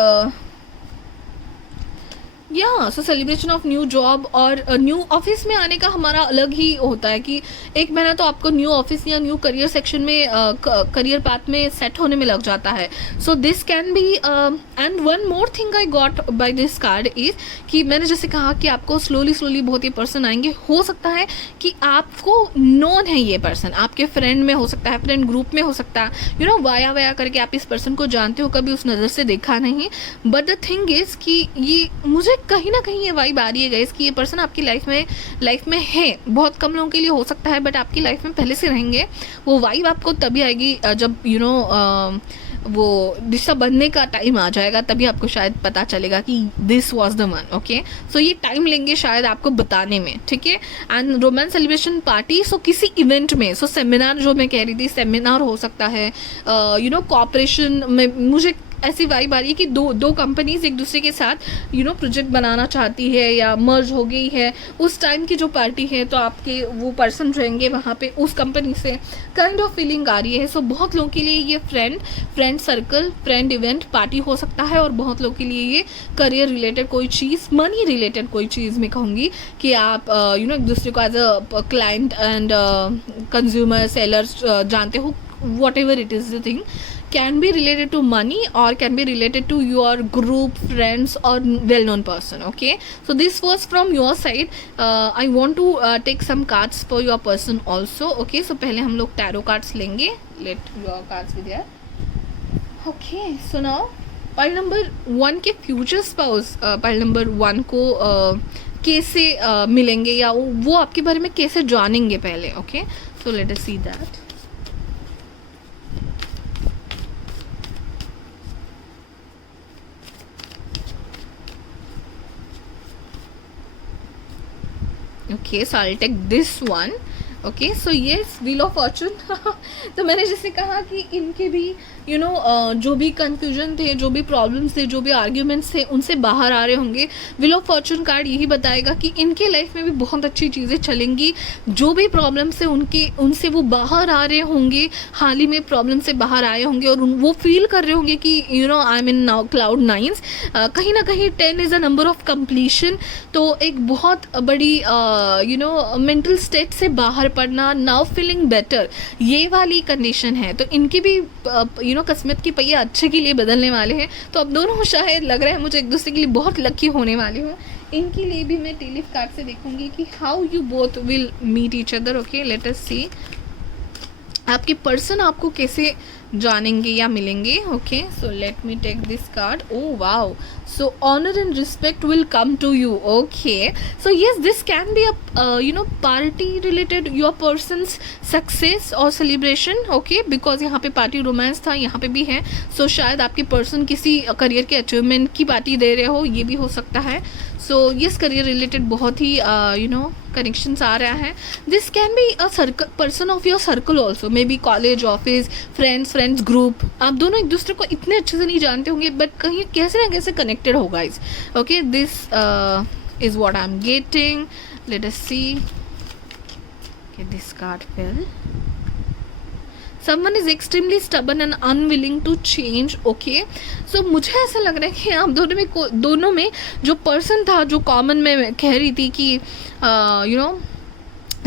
so celebration of new job, और न्यू ऑफिस में आने का हमारा अलग ही होता है कि एक महीना तो आपको न्यू ऑफिस या न्यू करियर सेक्शन में, करियर पाथ में सेट होने में लग जाता है। So this can be, and one more thing I got by this card is कि मैंने जैसे कहा कि आपको स्लोली बहुत ये पर्सन आएंगे। हो सकता है कि आपको नोन है ये पर्सन, आपके फ्रेंड में हो सकता है, फ्रेंड ग्रुप में हो सकता है, वाया करके आप इस पर्सन को जानते हो, कभी उस नज़र से देखा नहीं। बट द थिंग इज कि ये मुझे कहीं ना कहीं ये वाइब आ रही है गाइस कि ये पर्सन आपकी लाइफ में है। बहुत कम लोगों के लिए हो सकता है, बट आपकी लाइफ में पहले से रहेंगे। वो वाइब आपको तभी आएगी जब वो रिश्ता बनने का टाइम आ जाएगा, तभी आपको शायद पता चलेगा कि this was the one. Okay, so ये टाइम लेंगे शायद आपको बताने में, ठीक है? And romance celebration party, so किसी इवेंट में, सो सेमिनार जो मैं कह रही थी, सेमिनार हो सकता है, कॉपरेशन में मुझे ऐसी वाइब आ रही है कि दो कंपनीज एक दूसरे के साथ प्रोजेक्ट बनाना चाहती है या मर्ज हो गई है, उस टाइम की जो पार्टी है, तो आपके वो पर्सन रहेंगे वहाँ पे उस कंपनी से, काइंड ऑफ फीलिंग आ रही है। सो बहुत लोगों के लिए ये friend circle, friend event party हो सकता है, और बहुत लोगों के लिए ये करियर रिलेटेड कोई चीज़, मनी रिलेटेड कोई चीज़ मैं कहूँगी कि आप एक दूसरे को as a client and consumer sellers जानते हो, whatever it is the thing, can be related to money or can be related to your group, friends or well-known person. Okay, so this was from your side. I want to take some cards for your person also. Okay, so पहले हम लोग tarot cards लेंगे. Let your cards be there. Okay, so now pile number 1 के future spouse pile number 1 को कैसे मिलेंगे या वो आपके बारे में कैसे जानेंगे पहले. Okay, so let us see that. Okay, so I'll take this one, okay so yes wheel of Fortune तो मैंने जैसे कहा कि इनके भी जो भी कंफ्यूजन थे, जो भी प्रॉब्लम्स थे, जो भी आर्ग्यूमेंट्स थे, उनसे बाहर आ रहे होंगे। व्हील ऑफ फॉर्चून कार्ड यही बताएगा कि इनके लाइफ में भी बहुत अच्छी चीज़ें चलेंगी। जो भी प्रॉब्लम्स है उनसे वो बाहर आ रहे होंगे, हाल ही में प्रॉब्लम से बाहर आए होंगे और वो फील कर रहे होंगे कि I am in now cloud nines. कहीं ना कहीं 10 is a number of completion. तो एक बहुत बड़ी मेंटल स्टेट से बाहर पड़ना, नाउ फीलिंग बेटर, ये वाली कंडीशन है। तो इनकी भी किस्मत की पहिया अच्छे के लिए बदलने वाले हैं। तो अब दोनों शायद लग रहा है मुझे एक दूसरे के लिए बहुत लकी होने वाले हो। इनके लिए भी मैं टी लीफ कार्ड से देखूंगी कि how you both will meet each other. Okay let us see आपके पर्सन आपको कैसे जानेंगे या मिलेंगे। Okay so let me take this card. Oh wow, so honour and respect will come to you. Okay so yes this can be a party related your person's success और सेलिब्रेशन। ओके बिकॉज यहाँ पे पार्टी रोमांस था, यहाँ पे भी है। सो शायद आपके पर्सन किसी करियर के अचीवमेंट की पार्टी दे रहे हो, ये भी हो सकता है। सो यस करियर रिलेटेड बहुत ही कनेक्शंस आ रहा है। This can be a person of your circle also, may be college, office, friends group. आप दोनों एक दूसरे को इतने अच्छे से नहीं जानते होंगे बट कहीं कैसे ना कैसे कनेक्टेड हो guys. Okay this is what I am getting. Late us see this card fail. Someone is extremely stubborn and unwilling to change. Okay, so मुझे ऐसा लग रहा है कि आप दोनों में जो पर्सन था, जो कॉमन में कह रही थी कि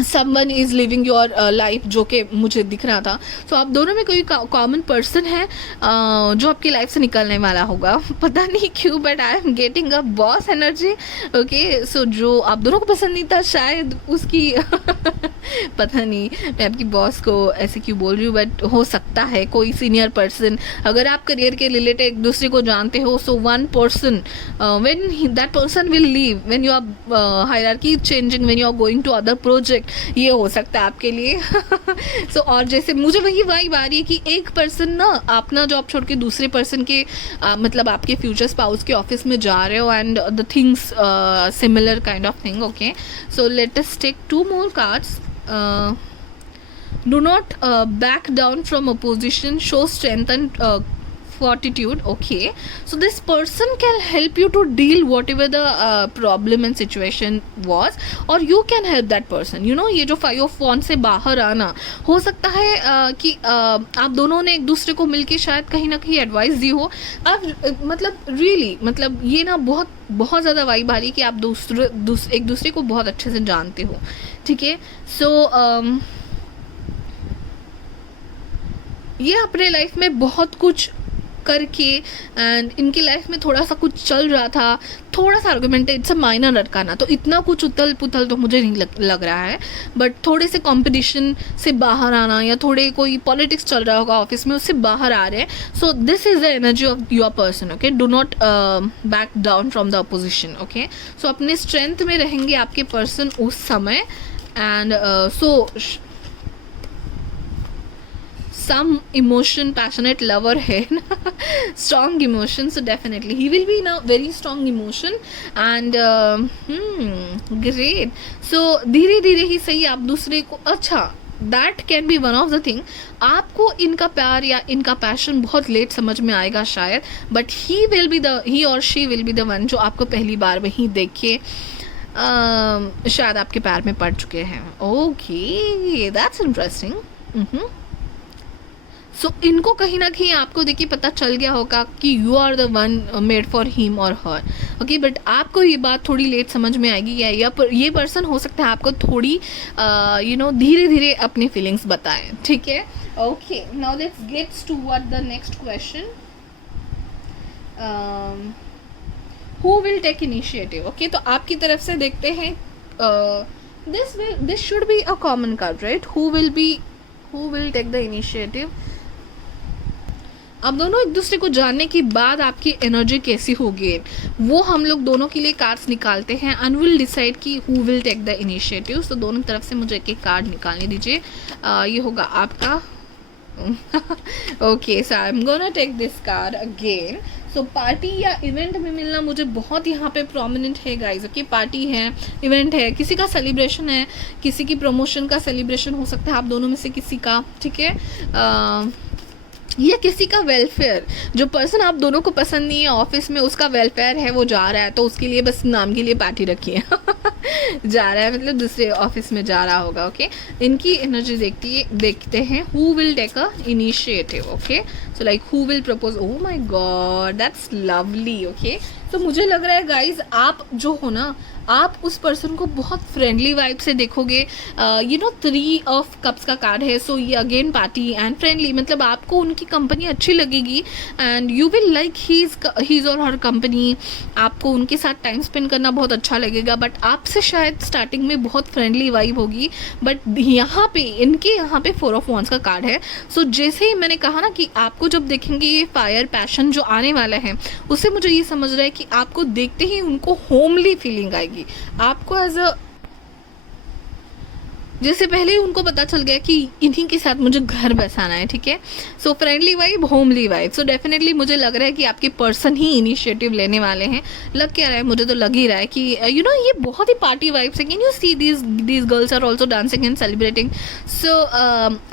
someone is living your life, जो कि मुझे दिख रहा था। सो आप दोनों में कोई कॉमन पर्सन है जो आपकी लाइफ से निकलने वाला होगा। पता नहीं क्यों but I am getting a boss energy. Okay so जो आप दोनों को पसंद नहीं था शायद उसकी पता नहीं मैं आपकी बॉस को ऐसे क्यों बोल रही हूँ बट हो सकता है कोई सीनियर पर्सन। अगर आप करियर के रिलेटेड एक दूसरे को जानते हो, so one person when that person will leave, when you are hierarchy changing, when you are going to other project, ये हो सकता है आपके लिए। सो और जैसे मुझे वही वाइब आ रही है कि एक पर्सन ना अपना जॉब छोड़ के दूसरे पर्सन के मतलब आपके फ्यूचर स्पाउस के ऑफिस में जा रहे हो and the things similar kind of thing. Okay so let us take 2 more cards. Do not back down from opposition, show strength and fortitude. Okay, so this person can help you to deal whatever the problem and situation was, or you can help that person. ये जो 5 of Wands से बाहर आना हो सकता है कि आप दोनों ने एक दूसरे को मिलके शायद कहीं ना कहीं एडवाइस दी हो। आप मतलब रियली मतलब ये ना बहुत ज़्यादा वाइब आ रही है कि आप एक दूसरे को बहुत अच्छे से जानते हो। ठीक है सो ये अपने लाइफ में बहुत कुछ करके एंड इनकी लाइफ में थोड़ा सा कुछ चल रहा था, थोड़ा सा आर्गुमेंट, इट्स अ माइनर अटकाना, तो इतना कुछ उथल पुथल तो मुझे नहीं लग रहा है। बट थोड़े से कंपटीशन से बाहर आना या थोड़े कोई पॉलिटिक्स चल रहा होगा ऑफिस में, उससे बाहर आ रहे हैं। So this is the energy of your person. Okay do not back down from the opposition. Okay so अपने स्ट्रेंथ में रहेंगे आपके पर्सन उस समय and some emotion, passionate lover है ना, strong emotion, so definitely he will be in a very strong emotion and great. so धीरे धीरे ही सही आप दूसरे को, अच्छा that can be one of the thing. आपको इनका प्यार या इनका पैशन बहुत लेट समझ में आएगा शायद, बट ही और she will be the one जो आपको पहली बार में ही देख के शायद आपके प्यार में पड़ चुके हैं। Okay that's interesting. सो इनको कहीं ना कहीं आपको देखिए पता चल गया होगा कि you are the one made for him और हर। ओके बट आपको ये बात थोड़ी लेट समझ में आएगी या ये पर्सन हो सकता है आपको थोड़ी धीरे धीरे अपनी फीलिंग्स बताएं। ठीक है okay now let's gets toward the next question. Who will take initiative. Okay तो आपकी तरफ से देखते हैं this should be a common card right. Who will take the initiative. अब दोनों एक दूसरे को जानने के बाद आपकी एनर्जी कैसी होगी वो हम लोग दोनों के लिए कार्ड्स निकालते हैं एंड विल डिसाइड कि who will take the initiative. So दोनों तरफ से मुझे एक कार्ड निकालने दीजिए। ये होगा आपका okay so I am gonna take this card again. So party या इवेंट में मिलना मुझे बहुत यहाँ पे प्रोमिनेंट है गाइज। ओके, पार्टी है, इवेंट है, किसी का सेलिब्रेशन है, किसी की प्रमोशन का सेलिब्रेशन हो सकता है आप दोनों में से किसी का, ठीक है, या किसी का वेलफेयर, जो पर्सन आप दोनों को पसंद नहीं है ऑफिस में, उसका वेलफेयर है, वो जा रहा है तो उसके लिए बस नाम के लिए पार्टी रखी है जा रहा है मतलब दूसरे ऑफिस में जा रहा होगा। ओके, इनकी एनर्जी देखते हैं। Who will take a initiative, okay, so like who will propose. Oh my God, that's lovely. Okay, तो मुझे लग रहा है गाइज आप जो हो ना, आप उस पर्सन को बहुत फ्रेंडली वाइब से देखोगे। यू नो 3 ऑफ कप्स का कार्ड है, सो ये अगेन पार्टी एंड फ्रेंडली, मतलब आपको उनकी कंपनी अच्छी लगेगी and you will like his और हर कंपनी। आपको उनके साथ टाइम स्पेंड करना बहुत अच्छा लगेगा, बट आपसे शायद स्टार्टिंग में बहुत फ्रेंडली वाइब होगी। बट यहाँ पे इनके यहाँ पे 4 ऑफ वॉन्ड्स का कार्ड है। सो जैसे ही मैंने कहा ना कि आपको जब देखेंगे ये फायर पैशन जो आने वाला है, उससे मुझे ये समझ रहा है कि आपको देखते ही उनको होमली फीलिंग आएगी। आपको एज अ, जैसे पहले ही उनको पता चल गया कि इन्हीं के साथ मुझे घर बसाना है, ठीक है। सो friendly vibe, homely vibe. So definitely मुझे लग रहा है कि आपके पर्सन ही इनिशिएटिव लेने वाले हैं। लग क्या रहा है, मुझे तो लग ही रहा है कि यू नो ये बहुत ही पार्टी वाइब्स है। Can you see these girls are also dancing and celebrating. So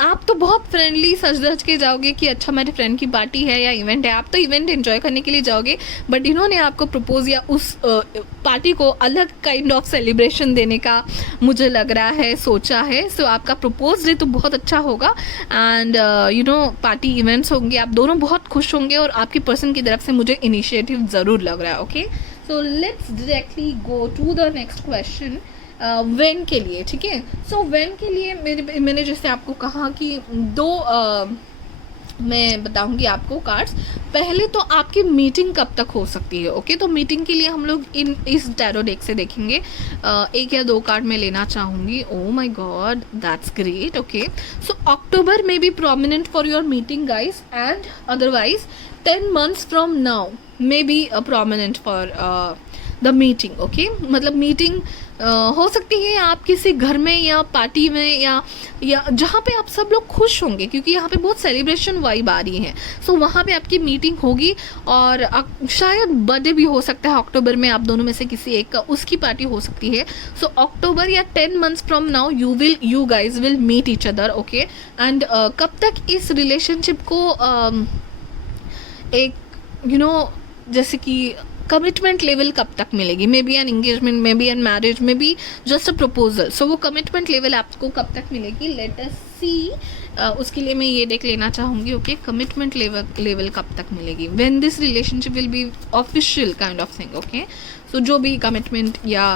आप तो बहुत फ्रेंडली सज धज के जाओगे कि अच्छा मेरे फ्रेंड की पार्टी है या इवेंट है। आप तो इवेंट एंजॉय करने के लिए जाओगे, बट इन्होंने आपको प्रपोज या उस पार्टी को अलग काइंड ऑफ सेलिब्रेशन देने का मुझे लग रहा है, सोचा है। सो आपका प्रपोज डे तो बहुत अच्छा होगा and you no party events होंगे, आप दोनों बहुत खुश होंगे और आपकी पर्सन की तरफ से मुझे इनिशिएटिव ज़रूर लग रहा है। Okay, so let's directly go to the next question. When के लिए, ठीक है। सो वेन के लिए मैंने जैसे आपको कहा कि 2 मैं बताऊंगी आपको कार्ड्स। पहले तो आपकी मीटिंग कब तक हो सकती है। ओके, तो मीटिंग के लिए हम लोग इस टैरो डेक से देखेंगे। 1 या 2 कार्ड मैं लेना चाहूँगी। Oh my God, that's great. Okay, so October में be prominent for your meeting guys and otherwise 10 months from now may be prominent for the meeting. Okay, मतलब मीटिंग हो सकती है आप किसी घर में या पार्टी में या जहाँ पे आप सब लोग खुश होंगे, क्योंकि यहाँ पे बहुत सेलिब्रेशन वाइब आ रही है। सो वहाँ पे आपकी मीटिंग होगी और शायद बर्थडे भी हो सकता है अक्टूबर में, आप दोनों में से किसी एक का, उसकी पार्टी हो सकती है। सो अक्टूबर या 10 months from now you guys will meet each other. Okay, and कब तक इस रिलेशनशिप को एक यू नो जैसे कि कमिटमेंट लेवल कब तक मिलेगी, maybe an engagement, maybe an marriage, maybe just a proposal. So वो कमिटमेंट लेवल आपको कब तक मिलेगी, लेट अस सी। उसके लिए मैं ये देख लेना चाहूँगी। ओके, कमिटमेंट लेवल कब तक मिलेगी, when this relationship will be official kind of thing. Okay, so जो भी कमिटमेंट या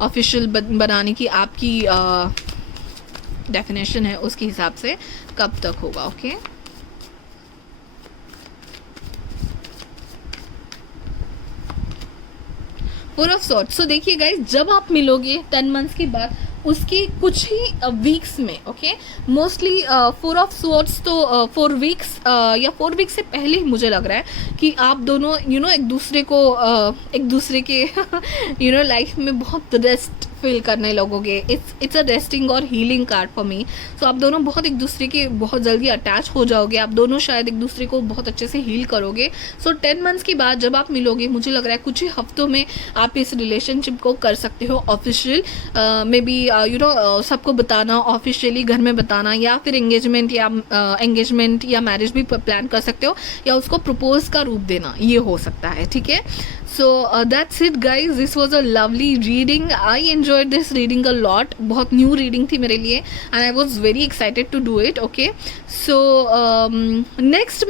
ऑफिशियल बनाने की आपकी डेफिनेशन है उसके हिसाब से कब तक होगा। Okay, four of swords. So देखिए गाइज, जब आप मिलोगे 10 months के बाद, उसके कुछ ही वीक्स में, ओके, मोस्टली 4 ऑफ सॉर्ड्स तो 4 weeks या 4 weeks से पहले ही मुझे लग रहा है कि आप दोनों यू नो एक दूसरे के यू नो लाइफ में बहुत रेस्ट फील करने लगोगे। इट्स अ रेस्टिंग और हीलिंग कार्ड फॉर मी। सो आप दोनों बहुत एक दूसरे के बहुत जल्दी अटैच हो जाओगे, आप दोनों शायद एक दूसरे को बहुत अच्छे से हील करोगे। सो 10 months के बाद जब आप मिलोगे, मुझे लग रहा है कुछ ही हफ्तों में आप इस रिलेशनशिप को कर सकते हो official. May be you no सबको बताना ऑफिशियली, घर में बताना, या फिर एंगेजमेंट या मैरिज भी प्लान कर सकते हो, या उसको प्रपोज का रूप देना, ये हो सकता है, ठीक है। So that's it guys, this was a lovely reading. I enjoyed this reading a lot. बहुत न्यू रीडिंग थी मेरे लिए and I was very excited to do it. Okay, so next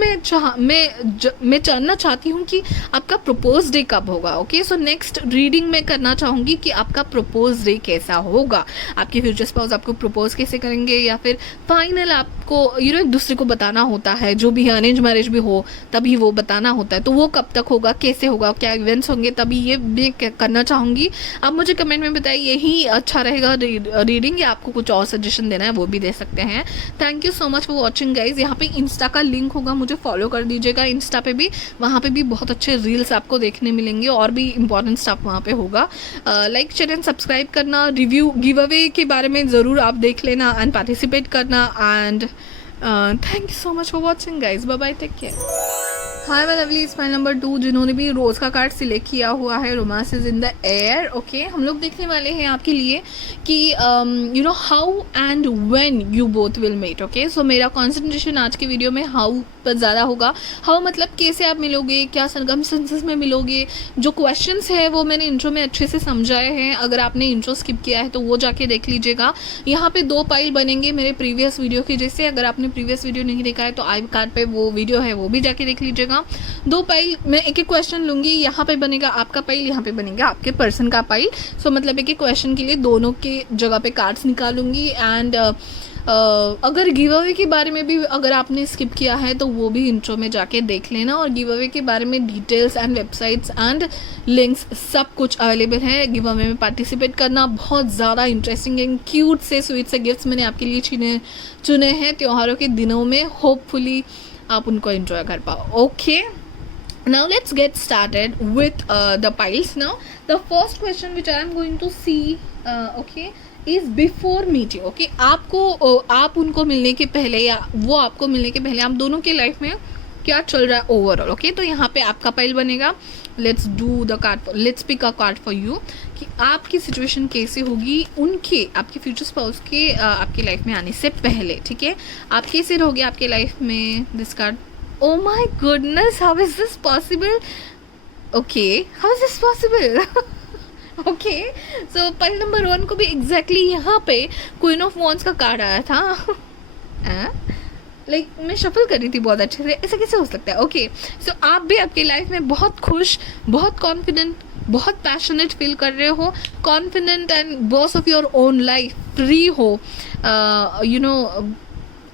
मैं जानना चाहती हूँ कि आपका प्रपोज डे कब होगा। ओके, सो नेक्स्ट रीडिंग में करना चाहूँगी कि आपका प्रपोज डे कैसा होगा, आपके फ्यूचर स्पाउस आपको प्रपोज कैसे करेंगे, या फिर फाइनल आपको यू नो एक दूसरे को बताना होता है, जो भी अरेंज मैरिज भी हो तभी वो बताना होता है, तो वो कब तक होगा, कैसे होगा, क्या इवेंट्स होंगे, तभी ये भी करना चाहूँगी। आप मुझे कमेंट में बताइए यही अच्छा रहेगा रीडिंग, या आपको कुछ और सजेशन देना है वो भी दे सकते हैं। Thank you so much for watching guys. यहाँ पे इंस्टा का लिंक होगा, मुझे फॉलो कर दीजिएगा इंस्टा पे भी, वहाँ पे भी बहुत अच्छे रील्स आपको देखने मिलेंगे और भी इंपॉर्टेंट स्टफ वहाँ पे होगा। लाइक चैनल सब्सक्राइब करना, रिव्यू गिव अवे के बारे में ज़रूर आप देख लेना एंड पार्टिसिपेट करना। And thank you so much for watching guys. Bye bye, take care. Hi my lovely, smile number 2 जिन्होंने भी रोज़ का कार्ड सिलेक्ट किया हुआ है, romance is in the air. Okay, हम लोग देखने वाले हैं आपके लिए कि you know how and when you both will meet. Okay, so मेरा कंसंट्रेशन आज की वीडियो में हाउ पर ज़्यादा होगा। हाउ मतलब कैसे आप मिलोगे, क्या सरकमस्टेंसेस में मिलोगे। जो क्वेश्चंस है वो मैंने इंट्रो में अच्छे से समझाए हैं। अगर आपने इंट्रो स्किप किया है तो वो जाके देख लीजिएगा। यहाँ पे 2 पाइल बनेंगे मेरे प्रीवियस वीडियो की जैसे। अगर आपने प्रीवियस वीडियो नहीं देखा है तो आई कार्ड पे वो वीडियो है, वो भी जाके देख लीजिएगा। 2 पाइल मैं एक एक क्वेश्चन लूंगी। यहाँ पे बनेगा आपका पाइल, यहाँ पे बनेगा आपके पर्सन का पाइल। सो मतलब एक एक क्वेश्चन के लिए दोनों के जगह पे कार्ड्स निकालूंगी। एंड अगर गिव अवे के बारे में भी अगर आपने स्किप किया है तो वो भी इंट्रो में जाके देख लेना। और गिव अवे के बारे में details and websites and links सब कुछ अवेलेबल है। गिव अवे में पार्टिसिपेट करना बहुत ज़्यादा इंटरेस्टिंग एंड क्यूट से स्वीट से गिफ्ट्स मैंने आपके लिए चुने हैं त्योहारों के दिनों में। होपफुली आप उनको एंजॉय कर पाओ। Okay, now let's get started with the piles. Now the first question which I am going to see okay is before meeting. Okay, आपको आप उनको मिलने के पहले या वो आपको मिलने के पहले आप दोनों के लाइफ में क्या चल रहा है ओवरऑल। ओके, तो यहाँ पे आपका पाइल बनेगा। Let's do the card, let's pick a card for you कि आपकी सिचुएशन कैसे होगी उनके आपके फ्यूचर स्पाउस के आपकी लाइफ में आने से पहले। ठीक है, आप कैसे रहोगे आपके लाइफ में। This card, oh my goodness, how is this possible? Okay, how is this possible? Okay, so pile number 1 को भी एग्जैक्टली यहाँ पे क्वीन ऑफ वॉन्ड्स का कार्ड आया था। लाइक मैं शफल कर रही थी बहुत अच्छे से, ऐसा कैसे हो सकता है। ओके, सो आप भी आपके लाइफ में बहुत खुश, बहुत कॉन्फिडेंट, बहुत पैशनेट फील कर रहे हो, confident and boss of your own life, free हो, यू नो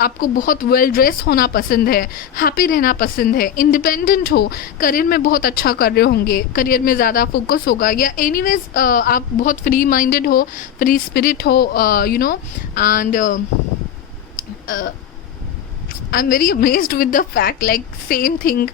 आपको बहुत वेल ड्रेस होना पसंद है, हैप्पी रहना पसंद है, इंडिपेंडेंट हो, करियर में बहुत अच्छा कर रहे होंगे, करियर में ज़्यादा फोकस होगा, या एनीवेज आप बहुत फ्री माइंडेड हो, फ्री स्पिरिट हो, you know. And I am very amazed with the fact like same thing.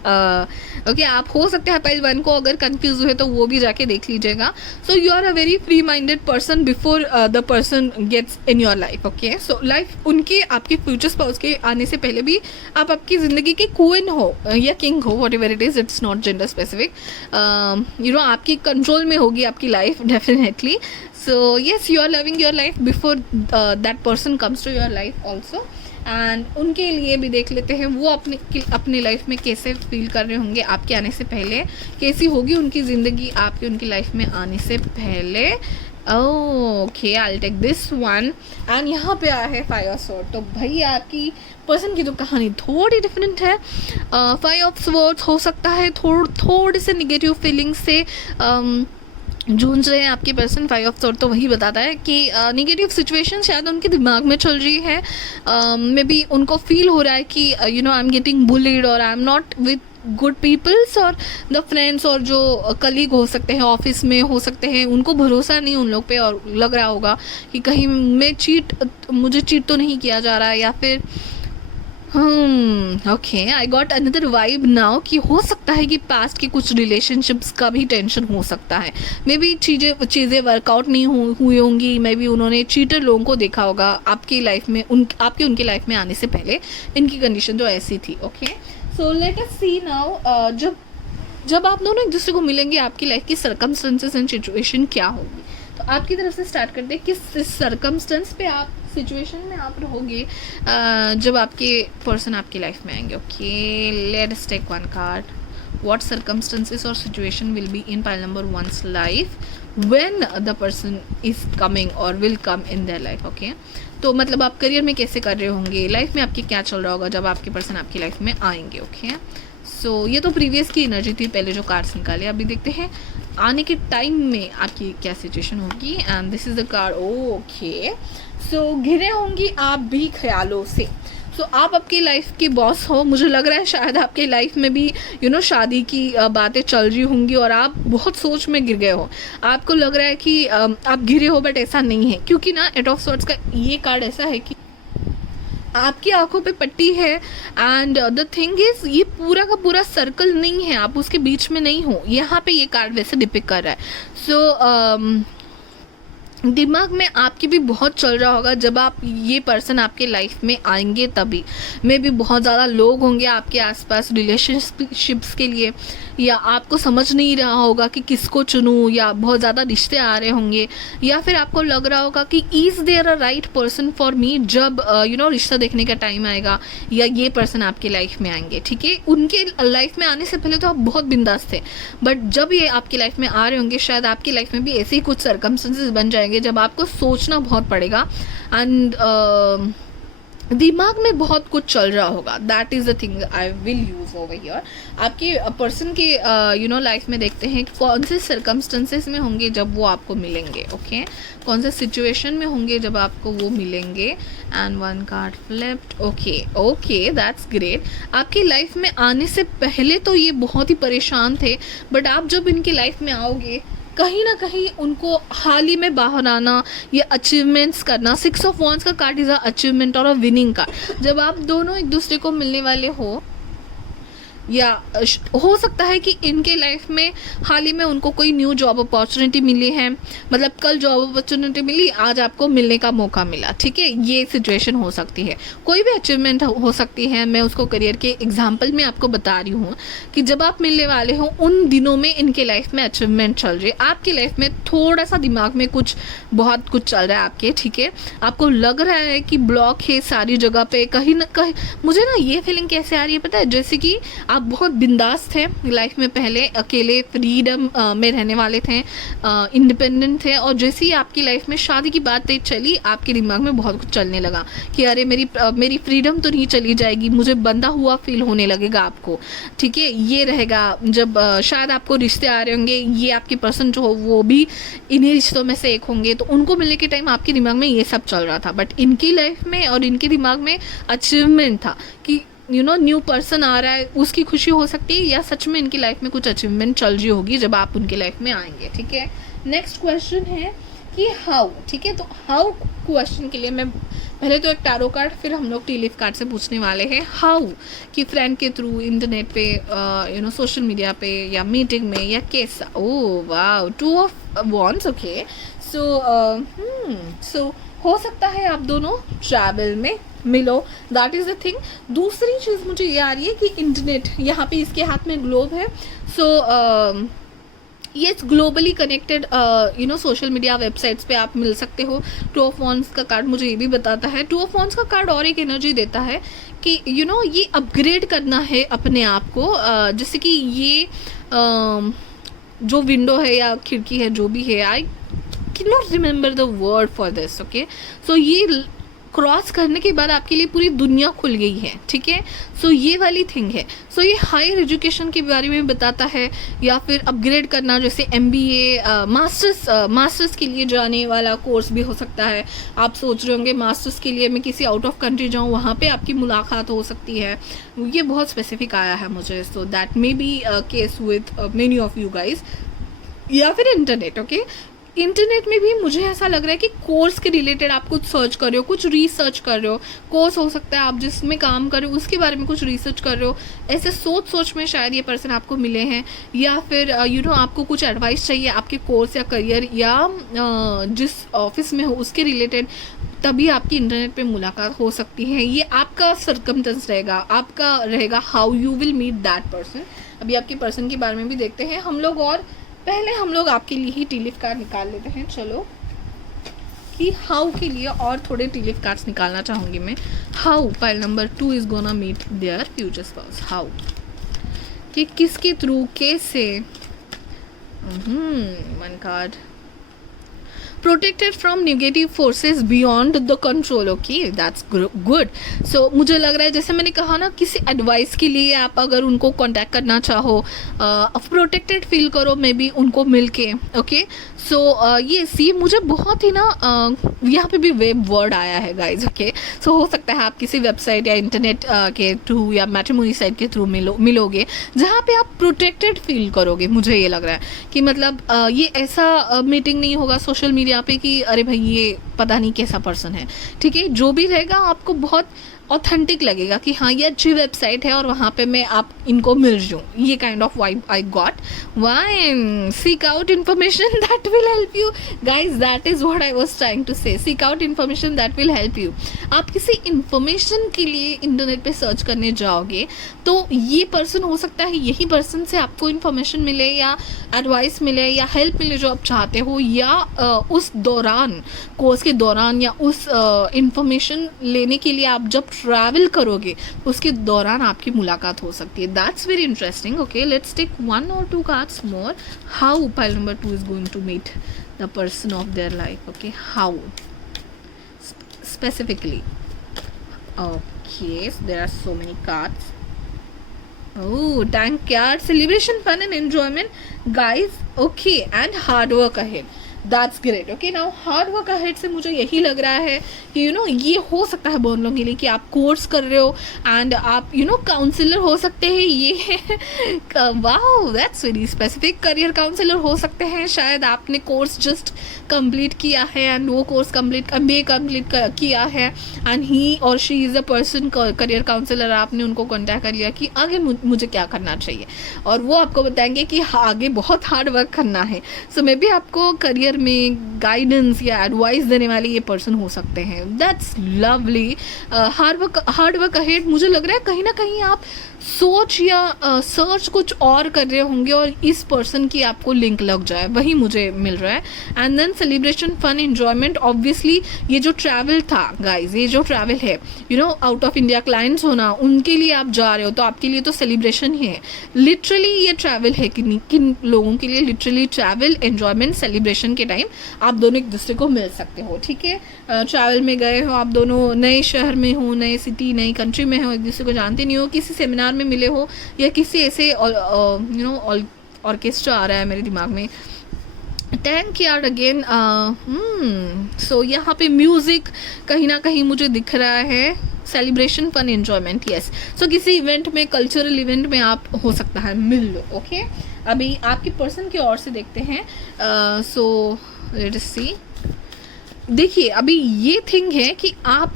Okay, आप हो सकते हैं पाइल 1 को अगर कंफ्यूज हुए तो वो भी जाके देख लीजिएगा। So you are a very free minded person before the person gets in your life. Okay, so life उनके आपके फ्यूचर स्पाउस के आने से पहले भी आप आपकी ज़िंदगी के क्वीन हो या किंग हो, whatever it is, it's not gender specific. You know आपकी कंट्रोल में होगी आपकी life definitely. So yes, you are loving your life before that person comes to your life also. And उनके लिए भी देख लेते हैं वो अपनी लाइफ में कैसे फील कर रहे होंगे आपके आने से पहले, कैसी होगी उनकी ज़िंदगी आपकी उनकी लाइफ में आने से पहले। Okay, I will take this one. And यहाँ पे आया है 5 ऑफ स्वॉर्ड्स। तो भाई आपकी पर्सन की तो कहानी थोड़ी डिफरेंट है। 5 ऑफ स्वॉर्ड्स हो सकता है थोड़े से निगेटिव फीलिंग्स से जूझ रहे हैं आपके पर्सन। 5 ऑफ स्वॉर्ड्स तो वही बताता है कि नेगेटिव सिचुएशन शायद उनके दिमाग में चल रही है। मे बी उनको फील हो रहा है कि you know I am getting bullied और I am not with good peoples और द फ्रेंड्स, और जो कलीग हो सकते हैं ऑफिस में हो सकते हैं, उनको भरोसा नहीं उन लोग पे, और लग रहा होगा कि कहीं मुझे चीट तो नहीं किया जा रहा है, या फिर okay, I got another vibe now कि हो सकता है कि पास्ट के कुछ रिलेशनशिप्स का भी टेंशन हो सकता है। मे बी चीज़ें वर्कआउट नहीं हुई होंगी, मे बी उन्होंने चीटर लोगों को देखा होगा आपकी लाइफ में, आपके उनकी लाइफ में आने से पहले इनकी कंडीशन तो ऐसी थी। Okay, so let us see now जब आप दोनों एक दूसरे को मिलेंगे आपकी लाइफ की सर्कमस्टेंसेस एंड सिचुएशन क्या होगी। तो आपकी तरफ से स्टार्ट करते हैं, किस सर्कमस्टेंस पे आप सिचुएशन में आप रहोगे जब आपके पर्सन आपकी लाइफ में आएंगे। Okay, let's take one card. What circumstances और situation will be in pile number 1's life when the person is coming और will come in their life. Okay, तो मतलब आप करियर में कैसे कर रहे होंगे, लाइफ में आपके क्या चल रहा होगा जब आपके पर्सन आपकी लाइफ में आएंगे। ओके, सो ये तो प्रीवियस की एनर्जी थी, पहले जो कार्ड्स निकाले। अभी देखते हैं आने के टाइम में आपकी क्या सिचुएशन होगी। And this is the card. Okay, so घिरे होंगी आप भी ख्यालों से। सो आप आपकी लाइफ की बॉस हो, मुझे लग रहा है शायद आपके लाइफ में भी यू नो शादी की बातें चल रही होंगी और आप बहुत सोच में गिर गए हो। आपको लग रहा है कि आप घिरे हो, बट ऐसा नहीं है, क्योंकि ना 8 ऑफ स्वॉर्ड्स का ये कार्ड ऐसा है कि आपकी आंखों पे पट्टी है। एंड द थिंग इज ये पूरा का पूरा सर्कल नहीं है, आप उसके बीच में नहीं हो। यहाँ पे ये कार्ड वैसे डिपिक्ट कर रहा है। सो दिमाग में आपके भी बहुत चल रहा होगा जब आप ये पर्सन आपके लाइफ में आएंगे तभी। में भी बहुत ज़्यादा लोग होंगे आपके आसपास रिलेशनशिप्स के लिए, या आपको समझ नहीं रहा होगा कि किसको चुनूं, या बहुत ज़्यादा रिश्ते आ रहे होंगे, या फिर आपको लग रहा होगा कि is there a right person for me, जब रिश्ता देखने का टाइम आएगा या ये पर्सन आपके लाइफ में आएंगे। ठीक है, उनके लाइफ में आने से पहले तो आप बहुत बिंदास थे, बट जब ये आपकी लाइफ में आ रहे होंगे शायद आपकी लाइफ में भी ऐसे ही कुछ सर्कमस्टेंसेस बन जाएंगे जब आपको सोचना बहुत पड़ेगा एंड दिमाग में बहुत कुछ चल रहा होगा। That is the thing I will use over here. आपके पर्सन के लाइफ में देखते हैं कौन से सर्कमस्टेंसेस में होंगे जब वो आपको मिलेंगे। ओके, कौन से सिचुएशन में होंगे जब आपको वो मिलेंगे। And one card flipped. Okay that's great. आपकी लाइफ में आने से पहले तो ये बहुत ही परेशान थे, बट आप जब इनकी लाइफ में आओगे कहीं ना कहीं उनको हाल ही में बाहर आना या अचीवमेंट्स करना। 6 ऑफ वॉन्ड्स का कार्ड इज़ अ अचीवमेंट और अ विनिंग कार्ड। जब आप दोनों एक दूसरे को मिलने वाले हो, या हो सकता है कि इनके लाइफ में हाल ही में उनको कोई न्यू जॉब अपॉर्चुनिटी मिली है, मतलब कल जॉब अपॉर्चुनिटी मिली, आज आपको मिलने का मौका मिला। ठीक है, ये सिचुएशन हो सकती है। कोई भी अचीवमेंट हो सकती है। मैं उसको करियर के एग्जाम्पल में आपको बता रही हूँ कि जब आप मिलने वाले हो उन दिनों में इनके लाइफ में अचीवमेंट चल रही है। आपकी लाइफ में थोड़ा सा दिमाग में बहुत कुछ चल रहा है आपके। ठीक है, आपको लग रहा है कि ब्लॉक है सारी जगह पे। कहीं ना कहीं मुझे ना ये फीलिंग कैसे आ रही है पता है, जैसे कि आप बहुत बिंदास थे लाइफ में, पहले अकेले फ्रीडम में रहने वाले थे, इंडिपेंडेंट थे, और जैसे ही आपकी लाइफ में शादी की बात चली आपके दिमाग में बहुत कुछ चलने लगा कि अरे मेरी फ्रीडम तो नहीं चली जाएगी, मुझे बंधा हुआ फील होने लगेगा आपको। ठीक है, ये रहेगा जब शायद आपको रिश्ते आ रहे होंगे, ये आपके पर्सन जो हो वो भी इन्हीं रिश्तों में से एक होंगे, तो उनको मिलने के टाइम आपके दिमाग में ये सब चल रहा था। बट इनकी लाइफ में और इनके दिमाग में अचीवमेंट था कि न्यू पर्सन आ रहा है, उसकी खुशी हो सकती है, या सच में इनकी लाइफ में कुछ अचीवमेंट चल रही होगी जब आप उनकी लाइफ में आएंगे। ठीक है, नेक्स्ट क्वेश्चन है कि हाउ। ठीक है, तो हाउ क्वेश्चन के लिए मैं पहले तो एक टैरो कार्ड, फिर हम लोग टी लीफ कार्ड से पूछने वाले हैं हाउ, कि फ्रेंड के थ्रू, इंटरनेट पे, सोशल मीडिया पे, या मीटिंग में, या कैसा। Oh wow, 2 of wands. Okay, so हो सकता है आप दोनों ट्रैवल में मिलो, दैट इज़ द थिंग। दूसरी चीज़ मुझे ये आ रही है कि इंटरनेट, यहाँ पे इसके हाथ में ग्लोब है, सो ये globally connected social media websites पे आप मिल सकते हो। 2 ऑफ वॉन्ड्स का कार्ड मुझे ये भी बताता है। 2 ऑफ वॉन्ड्स का कार्ड और एक एनर्जी देता है कि ये अपग्रेड करना है अपने आप को, जैसे कि ये जो विंडो है या खिड़की है जो भी है, I can not remember the word for this. Okay, so ये क्रॉस करने के बाद आपके लिए पूरी दुनिया खुल गई है। ठीक है, सो ये वाली थिंग है। सो ये हायर एजुकेशन के बारे में बताता है, या फिर अपग्रेड करना, जैसे MBA, मास्टर्स के लिए जाने वाला कोर्स भी हो सकता है। आप सोच रहे होंगे मास्टर्स के लिए मैं किसी आउट ऑफ कंट्री जाऊँ, वहाँ पे आपकी मुलाकात हो सकती है। ये बहुत स्पेसिफिक आया है मुझे, so that may be case with many of you guys. या फिर इंटरनेट। ओके, इंटरनेट में भी मुझे ऐसा लग रहा है कि कोर्स के रिलेटेड आप कुछ सर्च कर रहे हो, कुछ रिसर्च कर रहे हो। कोर्स हो सकता है आप जिसमें काम कर रहे हो उसके बारे में कुछ रिसर्च कर रहे हो। ऐसे सोच में शायद ये पर्सन आपको मिले हैं, या फिर आपको कुछ एडवाइस चाहिए आपके कोर्स या करियर या जिस ऑफिस में हो उसके रिलेटेड, तभी आपकी इंटरनेट पे मुलाकात हो सकती है। ये आपका सर्कमस्टेंस रहेगा, आपका रहेगा how you will meet that person. अभी आपके पर्सन के बारे में भी देखते हैं हम लोग, और पहले हम लोग आपके लिए ही टी लीफ कार्ड निकाल लेते हैं। चलो, कि हाउ के लिए और थोड़े टी लीफ कार्ड्स निकालना चाहूँगी मैं। How pile number 2 is gonna meet their future spouse. How, कि किसके थ्रू, कैसे। One card, protected from negative forces beyond the control. Okay, that's good. So मुझे लग रहा है जैसे मैंने कहा ना, किसी एडवाइस के लिए आप अगर उनको कांटेक्ट करना चाहो, प्रोटेक्टेड फील करो मे बी उनको मिलके। ओके, सो ये मुझे बहुत ही ना यहाँ पे भी वेब वर्ड आया है गाइज। ओके, सो हो सकता है आप किसी वेबसाइट या इंटरनेट के थ्रू या मैट्रिमोनी साइट के थ्रू मिलोगे जहाँ पे आप प्रोटेक्टेड फील करोगे। मुझे ये लग रहा है कि मतलब ये ऐसा मीटिंग नहीं होगा सोशल मीडिया पे कि अरे भाई ये पता नहीं कैसा पर्सन है। ठीक है, जो भी रहेगा आपको बहुत ऑथेंटिक लगेगा कि हाँ ये अच्छी वेबसाइट है और वहाँ पे मैं आप इनको मिल जाऊँ, ये kind of vibe I got. Why seek out information that will help you guys, that is what I was trying to say. Seek out information that will help you. आप किसी इन्फॉर्मेशन के लिए इंटरनेट पे सर्च करने जाओगे तो ये पर्सन हो सकता है, यही पर्सन से आपको इन्फॉर्मेशन मिले या एडवाइस मिले या हेल्प मिले जो आप चाहते हो, या उस दौरान, कोर्स के दौरान, या उस इंफॉर्मेशन लेने के लिए आप जब ट्रैवल करोगे उसके दौरान आपकी मुलाकात हो सकती है. That's very interesting. Okay, let's take 1 or 2 cards more. How pile number 2 is going to meet the person of their life. Okay, how specifically. Okay, so there are so many cards. Oh, thank God. Celebration, fun and enjoyment, guys. Okay, and hard work ahead. That's great. Okay, now hard work ahead से मुझे यही लग रहा है कि ये हो सकता है बहुत लोगों के लिए कि आप कोर्स कर रहे हो एंड आप काउंसलर हो सकते हैं. ये wow, that's very specific. Career counsellor हो सकते हैं. शायद आपने कोर्स जस्ट कंप्लीट किया है एंड वो कोर्स MBA कंप्लीट किया है एंड ही और she is a person career counsellor. आपने उनको कॉन्टैक्ट कर लिया कि आगे मुझे क्या करना चाहिए और वो आपको बताएंगे कि आगे बहुत हार्ड वर्क करना है. सो मे बी आपको करियर में गाइडेंस या एडवाइस देने वाले ये पर्सन हो सकते हैं. That's lovely. Hard work ahead. मुझे लग रहा है कहीं ना कहीं आप सोच या सर्च कुछ और कर रहे होंगे और इस पर्सन की आपको लिंक लग जाए, वही मुझे मिल रहा है. And then celebration, fun, enjoyment. Obviously ये जो ट्रैवल था गाइज, ये जो ट्रैवल है आउट ऑफ इंडिया क्लाइंट्स होना, उनके लिए आप जा रहे हो तो आपके लिए तो सेलिब्रेशन ही है. लिटरली ये ट्रैवल है. किन लोगों के लिए लिटरली ट्रैवल, एन्जॉयमेंट, सेलिब्रेशन के टाइम आप दोनों एक दूसरे को मिल सकते हो. ठीक है, ट्रैवल में गए हो, आप दोनों नए शहर में हो, नए सिटी, नई कंट्री में हो, एक दूसरे को जानते नहीं हो, किसी सेमिनार में मिले हो या किसी ऐसे ऑर्केस्ट्रा आ रहा है मेरे दिमाग में. थैंक यार अगेन. सो यहाँ पे म्यूज़िक कहीं ना कहीं मुझे दिख रहा है. Celebration, fun, enjoyment, yes. So किसी इवेंट में, कल्चरल इवेंट में आप हो सकता है मिल लो. ओके, अभी आपकी पर्सन की ओर से देखते हैं. सो लेट अस सी. देखिए, अभी ये थिंग है कि आप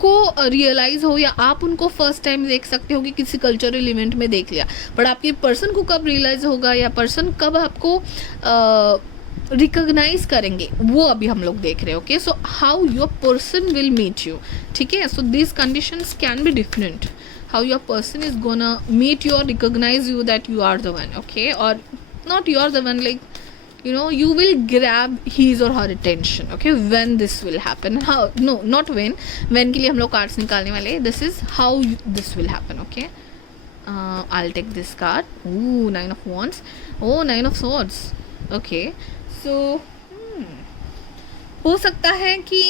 को रियलाइज़ हो या आप उनको फर्स्ट टाइम देख सकते हो कि किसी कल्चरल इवेंट में देख लिया, बट आपके पर्सन को कब रियलाइज़ होगा या पर्सन कब आपको रिकॉग्नाइज करेंगे वो अभी हम लोग देख रहे हैं. Okay, so how your person will meet you. ठीक है, so this conditions can be different. How your person is gonna meet you और recognise you that you are the one. Okay, और not you are the one, like you will grab his or her attention. Okay, when this will happen, how, no, not when के लिए हम लोग कार्ड्स निकालने वाले. this is how this will happen. Okay, I'll take this card. Ooh, 9 of wands. Oh, 9 of swords. Okay, so हो सकता है कि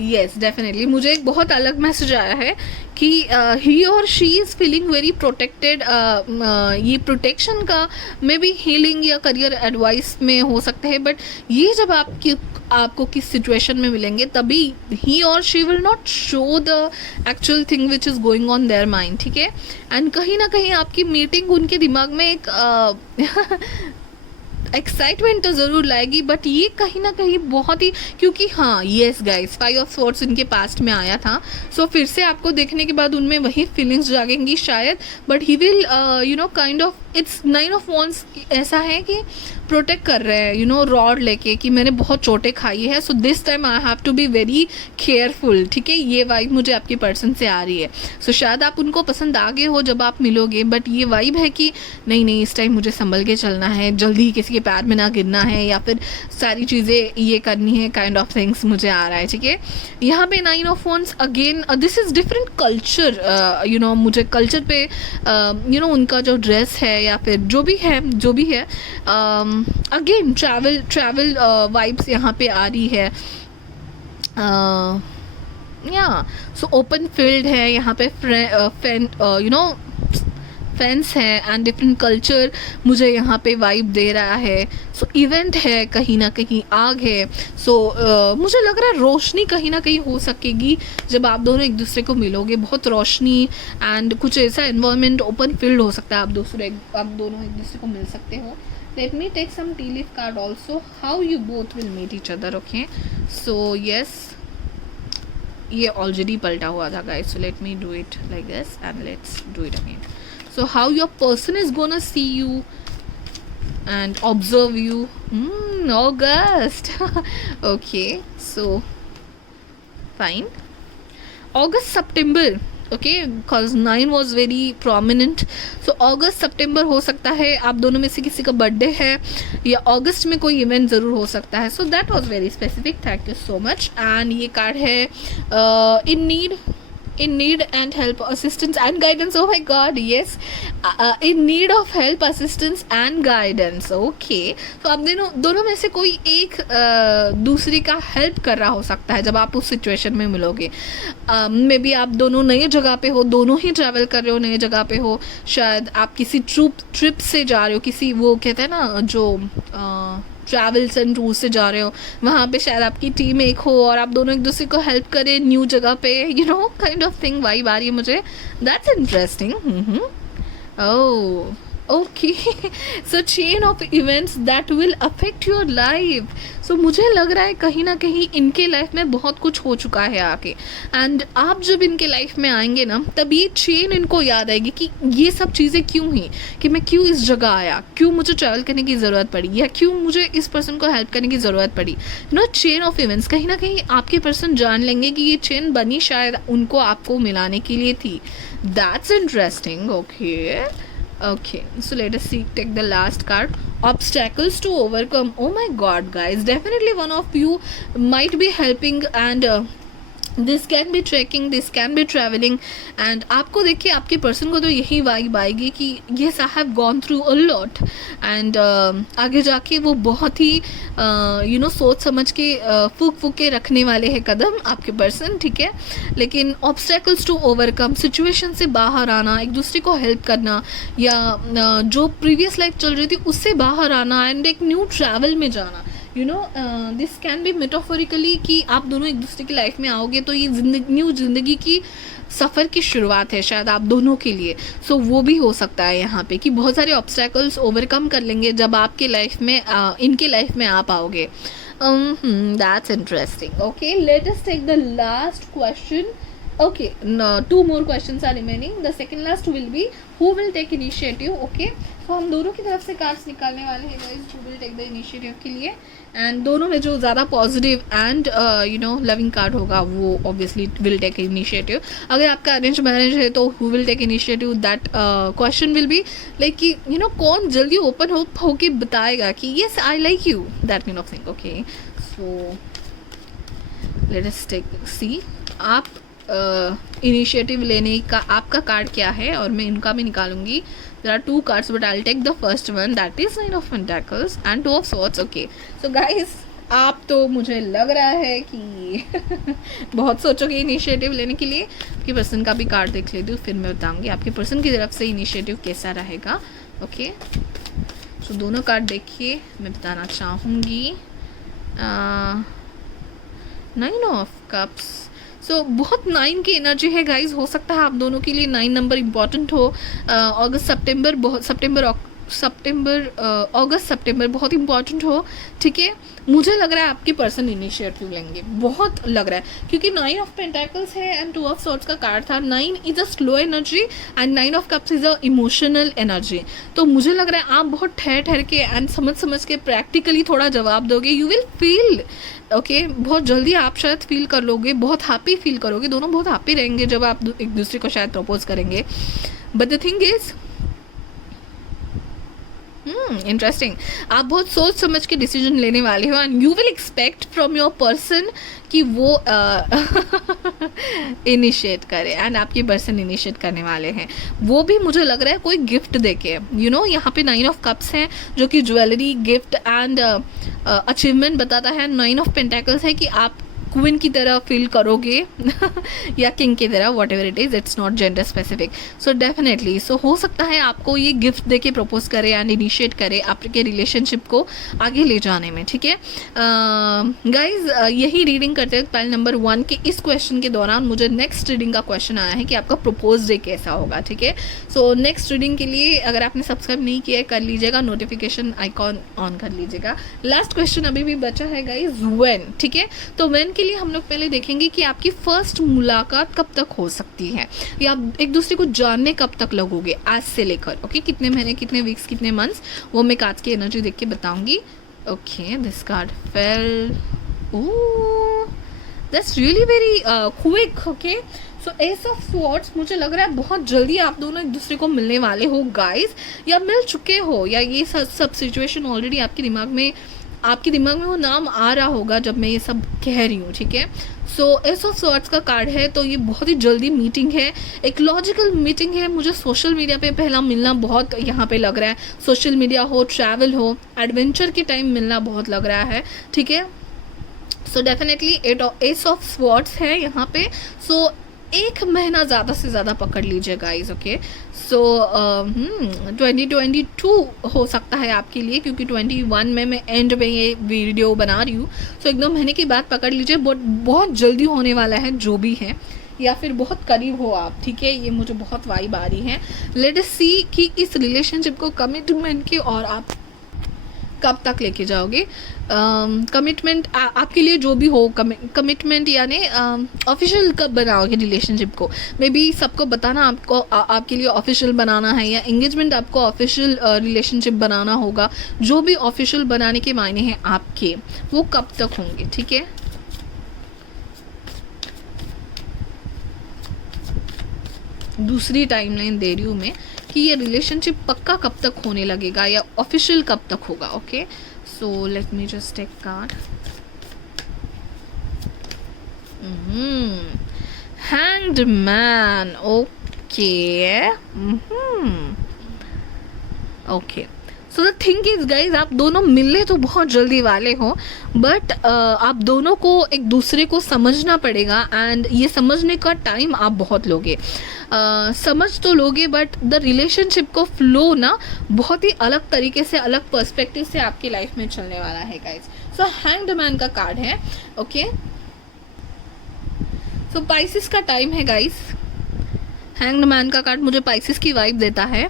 यस, डेफिनेटली मुझे एक बहुत अलग मैसेज आया है कि ही और she is feeling very protected. ये प्रोटेक्शन का मे बी हीलिंग या करियर एडवाइस में हो सकता है, बट ये जब आपको किस सिचुएशन में मिलेंगे तभी ही और she will not show the actual thing which is going on their mind. ठीक है, एंड कहीं ना कहीं आपकी मीटिंग उनके दिमाग में एक एक्साइटमेंट तो ज़रूर लाएगी, बट ये कहीं ना कहीं बहुत ही, क्योंकि हाँ येस गाइस, 5 ऑफ स्वॉर्ड्स इनके पास्ट में आया था. सो फिर से आपको देखने के बाद उनमें वही फीलिंग्स जागेंगी शायद, but he will kind of, it's 9 of wands ऐसा है कि प्रोटेक्ट कर रहे हैं रॉड लेके कि मैंने बहुत चोटें खाई है, so this time I have to be very careful. ठीक है, ये वाइब मुझे आपके पर्सन से आ रही है. सो शायद आप उनको पसंद आ गए हो जब आप मिलोगे, बट ये वाइब है कि नहीं इस टाइम मुझे संभल के चलना है, जल्दी किसी के पैर में ना गिरना है या फिर सारी चीज़ें ये करनी है, काइंड ऑफ थिंग्स मुझे आ रहा है. ठीक है, यहाँ पे 9 of wands again, this is different culture. मुझे कल्चर पे उनका जो ड्रेस है या फिर जो भी है अगेन ट्रैवल वाइब्स यहाँ पे आ रही है. सो ओपन फील्ड है यहाँ पे, फेंस है एंड डिफरेंट कल्चर मुझे यहाँ पे वाइब दे रहा है. सो इवेंट है, कहीं ना कहीं आग है. सो मुझे लग रहा है रोशनी कहीं ना कहीं हो सकेगी जब आप दोनों एक दूसरे को मिलोगे. बहुत रोशनी एंड कुछ ऐसा एनवायरनमेंट, ओपन फील्ड हो सकता है, आप दोनों एक दूसरे को मिल सकते हो. Let me take some tea leaf card also. How you both will meet each other. Okay, so yes, ये ऑलरेडी पलटा हुआ था guys, so let me do it like this and let's do it again. So how your person is gonna see you and observe you. August. Okay, so fine. August September, okay, because 9 was very prominent. So August September हो सकता है आप दोनों में से किसी का बर्थडे है या अगस्त में कोई इवेंट ज़रूर हो सकता है. So that was very specific, thank you so much. And ये कार्ड है in need and help, assistance and guidance. Oh my god, yes, in need of help, assistance and guidance. Okay, तो आप दोनों में से कोई एक दूसरी का हेल्प कर रहा हो सकता है जब आप उस सिचुएशन में मिलोगे. मे बी आप दोनों नई जगह पे हो, दोनों ही ट्रैवल कर रहे हो, नई जगह पे हो, शायद आप किसी ट्रिप से जा रहे हो, किसी वो कहते हैं ना जो ट्रैवल्स एंड टूर से जा रहे हो, वहाँ पे शायद आपकी टीम एक हो और आप दोनों एक दूसरे को हेल्प करें न्यू जगह पे, you know, kind of thing. Vibe आ रही है मुझे. That's interesting. Oh, okay. So chain of events that will affect your life. So मुझे लग रहा है कहीं ना कहीं इनके लाइफ में बहुत कुछ हो चुका है आके, एंड आप जब इनके लाइफ में आएंगे ना, तब ये चेन इनको याद आएगी कि ये सब चीज़ें क्यों हुई, कि मैं क्यों इस जगह आया, क्यों मुझे ट्रैवल करने की ज़रूरत पड़ी, या क्यों मुझे इस पर्सन को हेल्प करने की ज़रूरत पड़ी. नो, चेन ऑफ इवेंट्स कहीं ना कहीं आपके पर्सन जान लेंगे कि ये चेन बनी शायद उनको आपको मिलाने के लिए थी. That's interesting. Okay, so let us see, take the last card. Obstacles to overcome. Oh my god, guys, definitely one of you might be helping, and this can be tracking, this can be travelling. And आपको देखिए आपके पर्सन को तो यही वाइब आएगी कि yes I have gone through a lot, and आगे जाके वो बहुत ही सोच समझ के फूक के रखने वाले हैं कदम आपके पर्सन, ठीक है. लेकिन ऑब्स्टेकल्स टू ओवरकम, सिचुएशन से बाहर आना, एक दूसरे को हेल्प करना, या जो प्रीवियस लाइफ चल रही थी उससे बाहर आना, एंड एक न्यू ट्रैवल में जाना. दिस कैन बी मेटाफोरिकली कि आप दोनों एक दूसरे की लाइफ में आओगे तो ये न्यू जिंदगी की सफ़र की शुरुआत है शायद आप दोनों के लिए. सो वो भी हो सकता है यहाँ पे कि बहुत सारे ऑब्स्टेकल्स ओवरकम कर लेंगे जब आपके लाइफ में इनके लाइफ में आप आओगे. That's interesting. Okay, let us take the last question. Okay, no, 2 more questions are remaining. The second last will be who will take initiative. Okay, तो हम दोनों की तरफ से कार्ड्स निकालने वाले हैं guys, who will take the initiative के लिए. एंड दोनों में जो ज़्यादा पॉजिटिव एंड लविंग कार्ड होगा वो ऑब्वियसली विल टेक इनिशिएटिव. अगर आपका अरेंज मैरिज है तो who will take initiative, that question will be like कि कौन जल्दी ओपन होके बताएगा कि yes I like you, that kind of thing. Okay, so let us take see आप इनिशिएटिव लेने का आपका कार्ड क्या है, और मैं इनका भी निकालूंगी. There are 2 cards but I will take the first one, that is 9 of Pentacles and 2 of Swords. Okay, so guys आप तो मुझे लग रहा है कि बहुत सोचोगे इनिशिएटिव लेने के लिए. आपके पर्सन का भी कार्ड देख लेती हूँ, फिर मैं बताऊँगी आपके पर्सन की तरफ से इनिशिएटिव कैसा रहेगा. ओके, सो दोनों कार्ड देखिए, मैं बताना चाहूँगी. 9 of Cups. सो बहुत 9 की एनर्जी है गाइज. हो सकता है आप दोनों के लिए 9 नंबर इम्पॉर्टेंट हो. अगस्त सितंबर बहुत इंपॉर्टेंट हो, ठीक है. मुझे लग रहा है आपके पर्सन इनिशिएटिव लेंगे, बहुत लग रहा है, क्योंकि 9 ऑफ पेंटाकल्स है एंड 2 ऑफ सॉर्ड्स का कार्ड था. 9 is a slow energy and 9 of cups is a emotional energy. तो मुझे लग रहा है आप बहुत ठहर के एंड समझ के प्रैक्टिकली थोड़ा जवाब दोगे. यू विल फील ओके, बहुत जल्दी आप शायद फील कर लोगे, बहुत हैप्पी फील करोगे. दोनों बहुत हैप्पी रहेंगे जब आप एक दूसरे को शायद प्रपोज करेंगे. But the thing is interesting, आप बहुत सोच समझ के डिसीजन लेने वाले हो, and you will expect from your person कि वो इनिशिएट करे, एंड आपके पर्सन इनिशिएट करने वाले हैं. वो भी मुझे लग रहा है कोई गिफ्ट देके, यहाँ पे 9 ऑफ कप्स हैं जो कि ज्वेलरी, गिफ्ट एंड अचीवमेंट बताता है. 9 ऑफ पेंटाकल्स है कि आप क्वीन की तरह फील करोगे या किंग की तरह, what ever it is, it's not gender specific. So definitely so हो सकता है आपको ये गिफ्ट दे के प्रपोज करे एंड इनिशिएट करे आपके रिलेशनशिप को आगे ले जाने में. ठीक है गाइज, यही रीडिंग करते वक्त पाइल नंबर 1 के इस क्वेश्चन के दौरान मुझे नेक्स्ट रीडिंग का क्वेश्चन आया है कि आपका प्रपोज डे कैसा होगा. ठीक है, सो नेक्स्ट रीडिंग के लिए अगर आपने सब्सक्राइब नहीं किया है कर लीजिएगा, नोटिफिकेशन आइकॉन ऑन कर लीजिएगा. लास्ट क्वेश्चन अभी भी बचा है गाइज, व्हेन. ठीक है, तो व्हेन के लिए हम लोग पहले देखेंगे कि आपकी फर्स्ट मुलाकात कब तक हो सकती है या आप एक दूसरे को जानने कब तक लगोगे आज से लेकर. ओके, कितने महीने, कितने वीक्स, कितने मंथ्स, वो मैं कार्ड्स की एनर्जी देख के बताऊंगी. Okay, this card fail. Oh, that's really very quick. Okay, so S of swords, मुझे लग रहा है बहुत जल्दी आप दोनों एक दूसरे को मिलने वाले हो गाइस, या मिल चुके हो, या ये सब सिचुएशन ऑलरेडी आपके दिमाग में वो नाम आ रहा होगा जब मैं ये सब कह रही हूँ. ठीक है, सो एस ऑफ स्वॉर्ड्स का कार्ड है, तो ये बहुत ही जल्दी मीटिंग है, एक लॉजिकल मीटिंग है. मुझे सोशल मीडिया पे पहला मिलना बहुत यहाँ पे लग रहा है, सोशल मीडिया हो, ट्रैवल हो, एडवेंचर के टाइम मिलना बहुत लग रहा है. ठीक है, so definitely S of swords है यहाँ पे. सो एक महीना ज़्यादा से ज़्यादा पकड़ लीजिए गाइज. ओके, सो 2022 हो सकता है आपके लिए, क्योंकि 21 में मैं एंड में ये वीडियो बना रही हूँ. सो एक 2 महीने की बात पकड़ लीजिए, बहुत जल्दी होने वाला है जो भी है, या फिर बहुत करीब हो आप. ठीक है, ये मुझे बहुत वाइब आ रही है. लेट अस सी कि इस रिलेशनशिप को कमिटमेंट की और आप कब तक लेके जाओगे. कमिटमेंट आपके लिए जो भी हो, कमिटमेंट यानी ऑफिशियल कब बनाओगे रिलेशनशिप को. मे बी सबको बताना आपको आपके लिए ऑफिशियल बनाना है, या एंगेजमेंट आपको ऑफिशियल रिलेशनशिप बनाना होगा. जो भी ऑफिशियल बनाने के मायने हैं आपके, वो कब तक होंगे. ठीक है, दूसरी टाइमलाइन दे रही हूँ मैं कि ये रिलेशनशिप पक्का कब तक होने लगेगा या ऑफिशियल कब तक होगा. Okay, so let me just take card. Hanged man. Okay, okay, so the thing is guys, आप दोनों मिलने तो बहुत जल्दी वाले हो, बट आप दोनों को एक दूसरे को समझना पड़ेगा. एंड ये समझने का टाइम आप बहुत लोगे. समझ तो लोगे, बट द रिलेशनशिप को फ्लो ना बहुत ही अलग तरीके से, अलग पर्सपेक्टिव से आपकी लाइफ में चलने वाला है गाइज. सो हैंग्ड मैन का कार्ड है. ओके, सो पाइसिस का टाइम है गाइज. हैंग्ड मैन का कार्ड मुझे पाइसिस की वाइब देता है.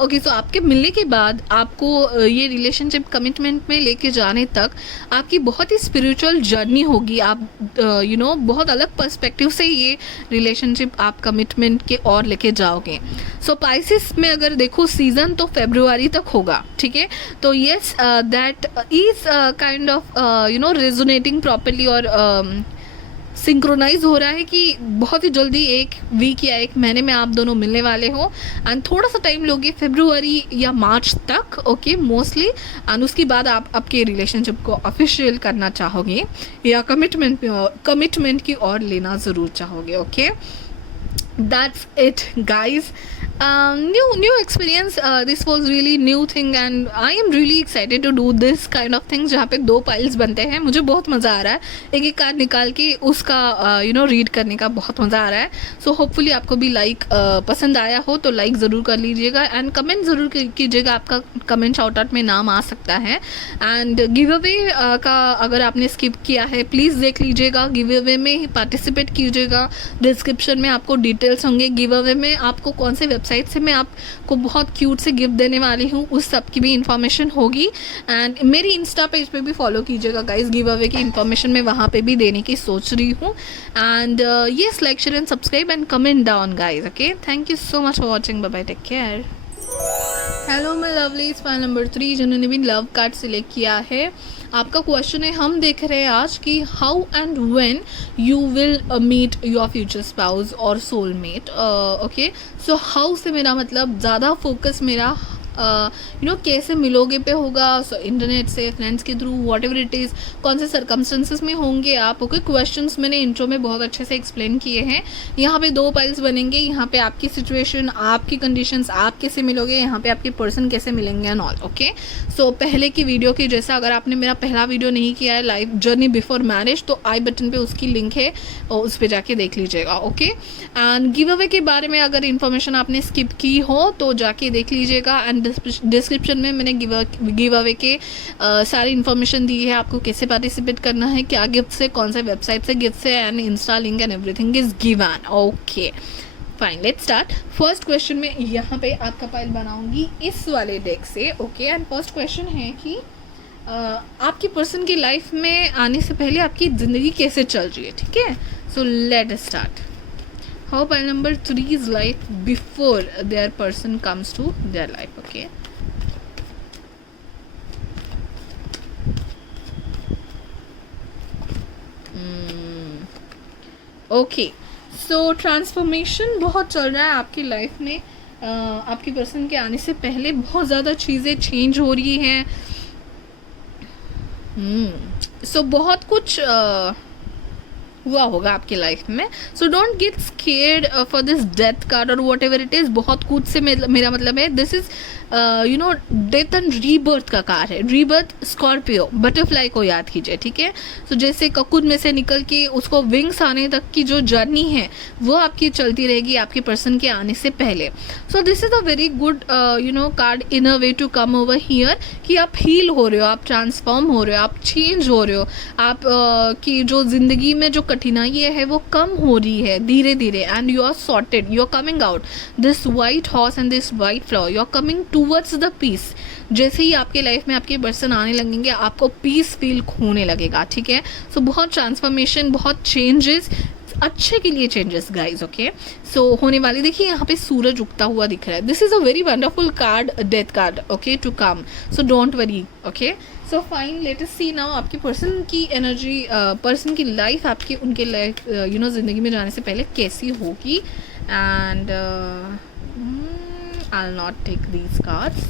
ओके, सो आपके मिलने के बाद आपको ये रिलेशनशिप कमिटमेंट में लेके जाने तक आपकी बहुत ही स्पिरिचुअल जर्नी होगी. आप बहुत अलग पर्सपेक्टिव से ये रिलेशनशिप आप कमिटमेंट के और लेके जाओगे. सो पाइसिस में अगर देखो सीजन तो फरवरी तक होगा. ठीक है, तो yes, that is kind of resonating properly और सिंक्रोनाइज हो रहा है कि बहुत ही जल्दी 1 वीक या 1 महीने में आप दोनों मिलने वाले हो. एंड थोड़ा सा टाइम लोगे, फरवरी या मार्च तक. Okay, mostly. एंड उसके बाद आप आपके रिलेशनशिप को ऑफिशियल करना चाहोगे या कमिटमेंट की ओर लेना ज़रूर चाहोगे. Okay, that's it guys. New experience. This was really new thing and I am really excited to do this kind of things जहाँ पे 2 पाइल्स बनते हैं. मुझे बहुत मज़ा आ रहा है एक एक कार्ड निकाल के उसका रीड करने का बहुत मज़ा आ रहा है. सो होपफुली आपको भी पसंद आया हो तो लाइक ज़रूर कर लीजिएगा एंड कमेंट ज़रूर कीजिएगा. आपका कमेंट शाउट आउट में नाम आ सकता है. एंड गिव अवे का अगर आपने स्किप किया है प्लीज़ देख लीजिएगा. गिव अवे में पार्टिसिपेट कीजिएगा. डिस्क्रिप्शन में आपको डिटेल्स होंगे. गिव अवे में आपको कौन से वेबसाइट से मैं आपको बहुत क्यूट से गिफ्ट देने वाली हूँ उस सब की भी इन्फॉर्मेशन होगी. एंड मेरी इंस्टा पेज पे भी फॉलो कीजिएगा गाइस. गिव अवे की इन्फॉर्मेशन मैं वहाँ पे भी देने की सोच रही हूँ. And yes, like share and subscribe and comment down guys. Okay, thank you so much for watching. Bye bye, take care. Hello my lovely, file number 3 जिन्होंने भी लव कार्ड सिलेक्ट किया है. आपका क्वेश्चन है, हम देख रहे हैं आज कि how and when you will meet your future spouse और सोलमेट. ओके, सो हाउ से मेरा मतलब ज़्यादा फोकस मेरा कैसे मिलोगे पे होगा, सो इंटरनेट से, फ्रेंड्स के through, what ever it is, कौन से सर्कमस्टेंसेस में होंगे आप। ओके, क्वेश्चंस मैंने इंट्रो में बहुत अच्छे से एक्सप्लेन किए हैं। यहाँ पे 2 पाइल्स बनेंगे, यहाँ पे आपकी सिचुएशन, आपकी कंडीशंस, आप कैसे मिलोगे, यहाँ पे आपके पर्सन कैसे मिलेंगे एंड ऑल। ओके, सो पहले की वीडियो की जैसा, अगर आपने मेरा पहला वीडियो नहीं किया है लाइफ जर्नी बिफोर मैरिज, तो आई बटन पे उसकी लिंक है और उस पर जाके देख लीजिएगा। ओके, एंड गिव अवे के बारे में अगर इन्फॉर्मेशन आपने स्किप की हो तो जाके देख लीजिएगा। एंड डिस्क्रिप्शन में मैंने गिव अवे के सारी इन्फॉर्मेशन दी है, आपको कैसे पार्टिसिपेट करना है, क्या गिफ्ट है, कौन सा वेबसाइट से गिफ्ट है, and Insta link and everything is given. Okay fine, let's start. First question में यहाँ पे आपका पाइल बनाऊंगी इस वाले डेक से। ओके, एंड फर्स्ट क्वेश्चन है कि आपकी पर्सन की लाइफ में आने से पहले आपकी ज़िंदगी कैसे चल रही है। ठीक है, so let start. How pile number 3 is life before their person comes to their life. Okay, okay, so transformation बहुत चल रहा है आपकी लाइफ में। आपकी पर्सन के आने से पहले बहुत ज़्यादा चीज़ें चेंज हो रही हैं। सो बहुत कुछ हुआ होगा आपकी लाइफ में। So don't get scared for this death card और वॉट एवर इट इज़। बहुत कुछ से मेरा मतलब है, this is death and rebirth का कार्ड है। रीबर्थ स्कॉर्पियो, बटरफ्लाई को याद कीजिए। ठीक है, सो जैसे ककून में से निकल के उसको विंग्स आने तक की जो जर्नी है वो आपकी चलती रहेगी आपके पर्सन के आने से पहले। So this is a very good card in a way to come over here, कि आप हील हो रहे हो, आप ट्रांसफॉर्म हो रहे हो, आप चेंज हो रहे हो, आप की जो ज़िंदगी में जो कठिनाइयाँ है वो कम हो रही है धीरे धीरे, and you are sorted, you are coming out this white horse and this white flower, you are coming towards the peace. जैसे ही आपके लाइफ में आपके पर्सन आने लगेंगे आपको पीस फील होने लगेगा। ठीक है, सो बहुत ट्रांसफॉर्मेशन, बहुत चेंजेस, अच्छे के लिए चेंजेस गाइज। ओके, सो होने वाली, देखिए यहाँ पे सूरज उगता हुआ दिख रहा है। This is a very wonderful card, death card. Okay, to come, so don't worry. Okay, so fine, let us see now आपकी पर्सन की एनर्जी, पर्सन की लाइफ आपकी उनके लाइफ ज़िंदगी में जाने से पहले कैसी होगी। And I'll not take these cards.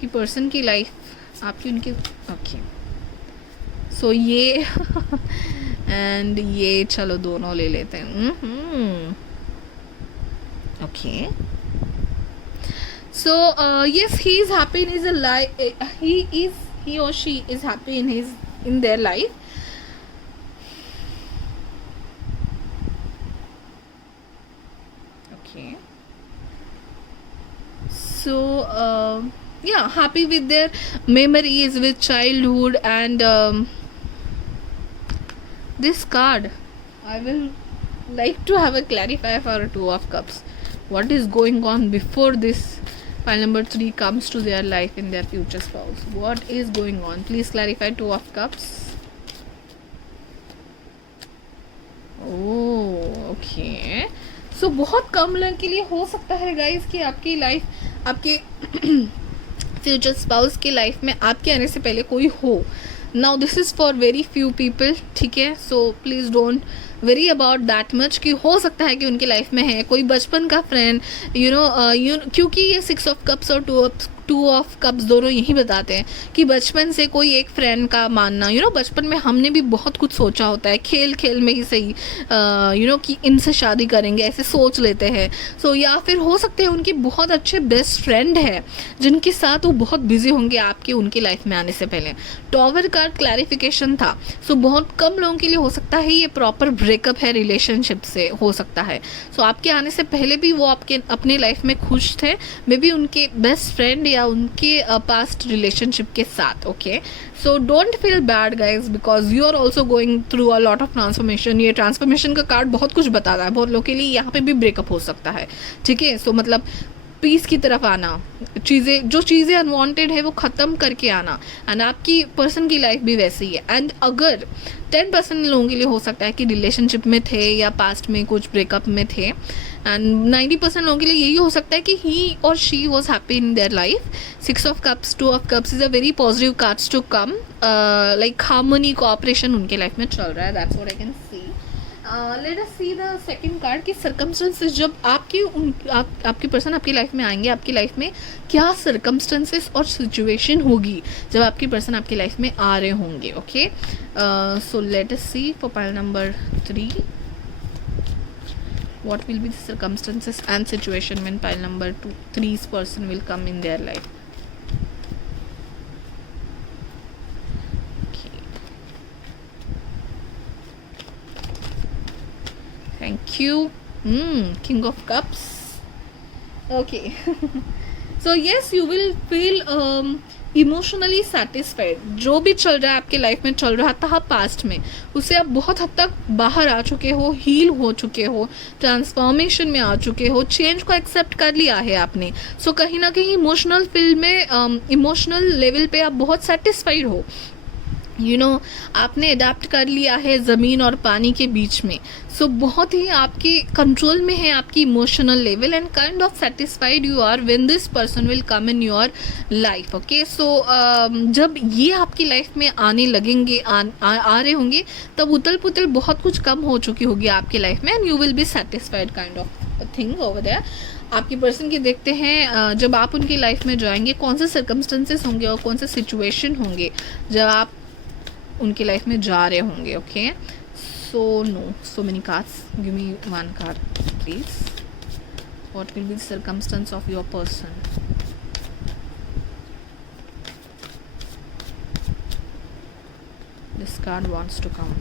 कि पर्सन की लाइफ आपकी उनके, ओके, सो ये एंड ये, चलो दोनों ले लेते हैं। Okay, so yes, he is happy in his life, he or she is happy in their life. Okay, so yeah, happy with their memories, with childhood, and this card I will like to have a clarifier for a 2 of cups. What is going on before this pile number 3 comes to their life in their future spouse? What is going on? Please clarify 2 of cups. Oh, okay. सो बहुत कम लोगों के लिए हो सकता है गाइज कि आपकी लाइफ, आपके फ्यूचर स्पाउस की लाइफ में आपके आने से पहले कोई हो। Now this is for very few people. ठीक है, so please don't very about that much कि हो सकता है कि उनकी लाइफ में है कोई बचपन का फ्रेंड, क्योंकि ये 6 ऑफ कप्स और 2 ऑफ कप्स दोनों यही बताते हैं कि बचपन से कोई एक फ्रेंड का मानना, बचपन में हमने भी बहुत कुछ सोचा होता है, खेल खेल में ही सही, कि इनसे शादी करेंगे, ऐसे सोच लेते हैं। सो या फिर हो सकते हैं उनके बहुत अच्छे बेस्ट फ्रेंड है जिनके साथ वो बहुत बिजी होंगे आपके उनकी लाइफ में आने से पहले। टॉवर कार्ड क्लैरिफिकेशन था, सो बहुत कम लोगों के लिए हो सकता है ये प्रॉपर ब्रेकअप है, रिलेशनशिप से हो सकता है। सो आपके आने से पहले भी वो आपके अपने लाइफ में खुश थे, मे बी उनके बेस्ट फ्रेंड या उनके पास्ट रिलेशनशिप के साथ। Okay, so don't feel bad guys, because you are also going through a lot of transformation. ये ट्रांसफॉर्मेशन का कार्ड बहुत कुछ बता रहा है, बहुत लोगों के लिए यहाँ पे भी ब्रेकअप हो सकता है। ठीक है, सो मतलब पीस की तरफ आना, जो चीज़ें अनवांटेड है वो ख़त्म करके आना, एंड आपकी पर्सन की लाइफ भी वैसी ही है। एंड अगर 10% लोगों के लिए हो सकता है कि रिलेशनशिप में थे या पास्ट में कुछ ब्रेकअप में थे, एंड 90% लोगों के लिए यही हो सकता है कि ही और she was happy in their life. 6 of cups, 2 of cups is a very positive cards to come, like harmony, cooperation उनके लाइफ में चल रहा है, that's what I can see. Let us see the second card कि सर्कमस्टेंसेस जब आपकी पर्सन आपकी लाइफ में आएंगे, आपकी लाइफ में क्या सर्कमस्टेंसेस और सिचुएशन होगी जब आपकी पर्सन आपकी लाइफ में आ रहे होंगे. Okay, so let us see for pile number 3 what will be the circumstances and situation when pile number 3's person will come in their life. Okay, thank you. King of Cups. Okay. So yes, you will feel emotionally satisfied. जो भी चल रहा है आपके लाइफ में, चल रहा था पास्ट में, उससे आप बहुत हद तक बाहर आ चुके हो, हील हो चुके हो, ट्रांसफॉर्मेशन में आ चुके हो, चेंज को एक्सेप्ट कर लिया है आपने. सो कहीं ना कहीं इमोशनल फील्ड में, इमोशनल लेवल पे आप बहुत सेटिस्फाइड हो. आपने अडेप्ट कर लिया है ज़मीन और पानी के बीच में. सो बहुत ही आपकी कंट्रोल में है आपकी emotional level and kind of satisfied you are when this person will come in your life. Okay, so जब ये आपकी लाइफ में आने लगेंगे, आ रहे होंगे, तब उतल पुतल बहुत कुछ कम हो चुकी होगी आपकी लाइफ में and you will be satisfied kind of thing over there. आपकी पर्सन की देखते हैं जब आप उनकी लाइफ में जाएंगे कौन से सर्कमस्टेंसेस होंगे और कौन से सिचुएशन होंगे जब आप उनकी लाइफ में जा रहे होंगे. Okay, so no, so many cards, give me one card please. What will be the circumstance of your person? This card wants to come.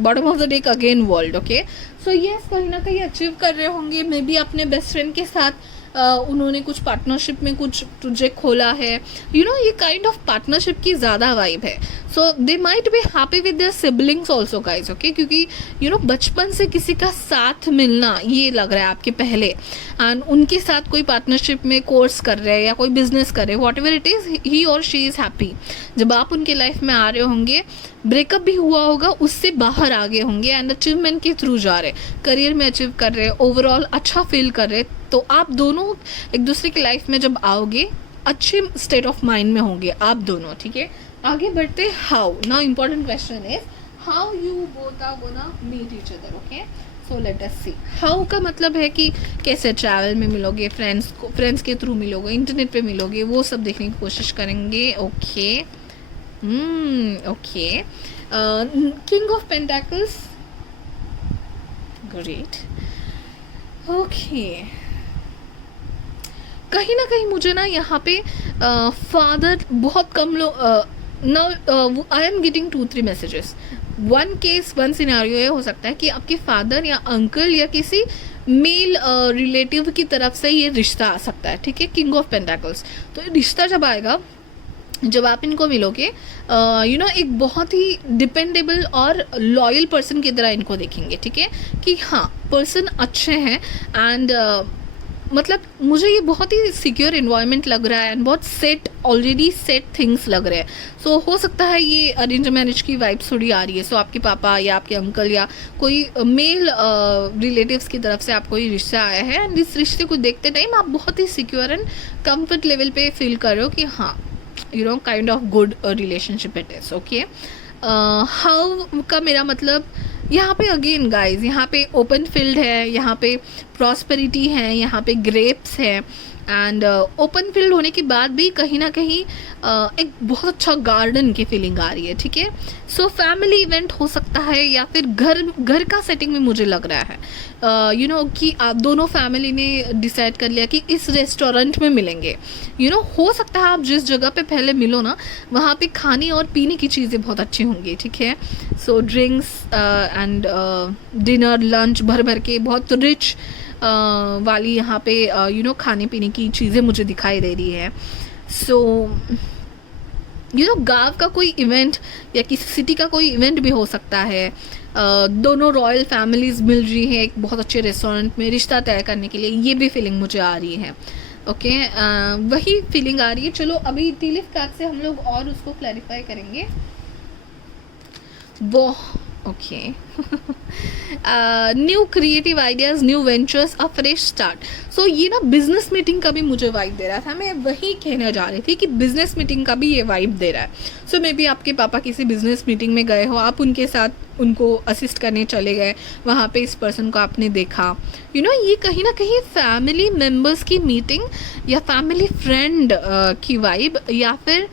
Bottom of the deck again world. Okay, so yes, कहीं ना कहीं अचीव कर रहे होंगे. मे बी अपने बेस्ट फ्रेंड के साथ उन्होंने कुछ पार्टनरशिप में कुछ प्रोजेक्ट खोला है. ये काइंड ऑफ पार्टनरशिप की ज़्यादा वाइब है. So they might be happy with their siblings also guys. Okay, क्योंकि बचपन से किसी का साथ मिलना ये लग रहा है आपके पहले, एंड उनके साथ कोई पार्टनरशिप में कोर्स कर रहे हैं या कोई बिजनेस कर रहे हैं, वॉट एवर इट इज़, ही और शी इज़ हैप्पी. जब आप उनके लाइफ में आ रहे होंगे, ब्रेकअप भी हुआ होगा, उससे बाहर आ गए होंगे एंड अचीवमेंट के थ्रू जा रहे, करियर में अचीव कर रहे, ओवरऑल अच्छा फील कर रहे. तो आप दोनों एक दूसरे की लाइफ में जब आओगे, अच्छे स्टेट ऑफ माइंड में होंगे आप दोनों. ठीक है, आगे बढ़ते. How now important question is how you both are gonna meet each other. Okay, so let us see. How का मतलब है कि कैसे ट्रैवल में मिलोगे, फ्रेंड्स के थ्रू मिलोगे, इंटरनेट पे मिलोगे, वो सब देखने की कोशिश करेंगे. Okay, okay. King of pentacles, great. Okay, कहीं ना कहीं मुझे ना यहाँ पे फादर बहुत कम लोग. Now I am getting 2-3 messages. One case, one scenario ये हो सकता है कि आपके फादर या अंकल या किसी मेल रिलेटिव की तरफ से ये रिश्ता आ सकता है. ठीक है, किंग ऑफ पेंटाकल्स. तो ये रिश्ता जब आएगा, जब आप इनको मिलोगे, एक बहुत ही डिपेंडेबल और लॉयल पर्सन की तरह इनको देखेंगे. ठीक है, कि हाँ, पर्सन अच्छे हैं एंड मतलब मुझे ये बहुत ही सिक्योर इन्वायरमेंट लग रहा है एंड बहुत ऑलरेडी सेट थिंग्स लग रहे हैं. सो हो सकता है ये अरेंज मैरिज की वाइब्स थोड़ी आ रही है. सो आपके पापा या आपके अंकल या कोई मेल रिलेटिव्स की तरफ से आपको ये रिश्ता आया है एंड इस रिश्ते को देखते टाइम आप बहुत ही सिक्योर एंड कंफर्ट लेवल पे फील कर रहे हो कि हाँ, kind of good relationship it is. Okay, how का मेरा मतलब यहाँ पे अगेन गाइज, यहाँ पे ओपन फील्ड है, यहाँ पे प्रॉस्पेरिटी है, यहाँ पे ग्रेप्स है एंड ओपन फील्ड होने के बाद भी कहीं ना कहीं एक बहुत अच्छा गार्डन की फीलिंग आ रही है. ठीक है, सो फैमिली इवेंट हो सकता है या फिर घर का सेटिंग में मुझे लग रहा है कि आप दोनों फैमिली ने डिसाइड कर लिया कि इस रेस्टोरेंट में मिलेंगे. हो सकता है आप जिस जगह पे पहले मिलो ना, वहाँ पे खाने और पीने की चीज़ें बहुत अच्छी होंगी. ठीक है, सो ड्रिंक्स एंड डिनर लंच भर भर के बहुत रिच वाली यहाँ पे खाने पीने की चीज़ें मुझे दिखाई दे रही है. सो गांव का कोई इवेंट या किसी सिटी का कोई इवेंट भी हो सकता है. दोनों रॉयल फैमिलीज मिल रही है एक बहुत अच्छे रेस्टोरेंट में रिश्ता तय करने के लिए, ये भी फीलिंग मुझे आ रही है. ओके, वही फीलिंग आ रही है. चलो अभी टीलिफ कार्ड से हम लोग और उसको क्लैरिफाई करेंगे. वो okay new creative ideas, new ventures, a fresh start. So ये ना बिजनेस मीटिंग का भी मुझे वाइब दे रहा था. मैं वही कहना जा रही थी कि बिजनेस मीटिंग का भी ये वाइब दे रहा है. सो मे बी आपके पापा किसी बिजनेस मीटिंग में गए हो, आप उनके साथ उनको असिस्ट करने चले गए, वहाँ पे इस पर्सन को आपने देखा. ये कहीं ना कहीं फैमिली मेम्बर्स की मीटिंग या फैमिली फ्रेंड की वाइब, या फिर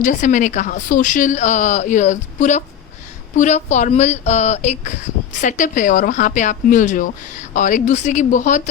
जैसे मैंने कहा सोशल पूरा फॉर्मल एक सेटअप है और वहाँ पे आप मिल रहे हो और एक दूसरे की बहुत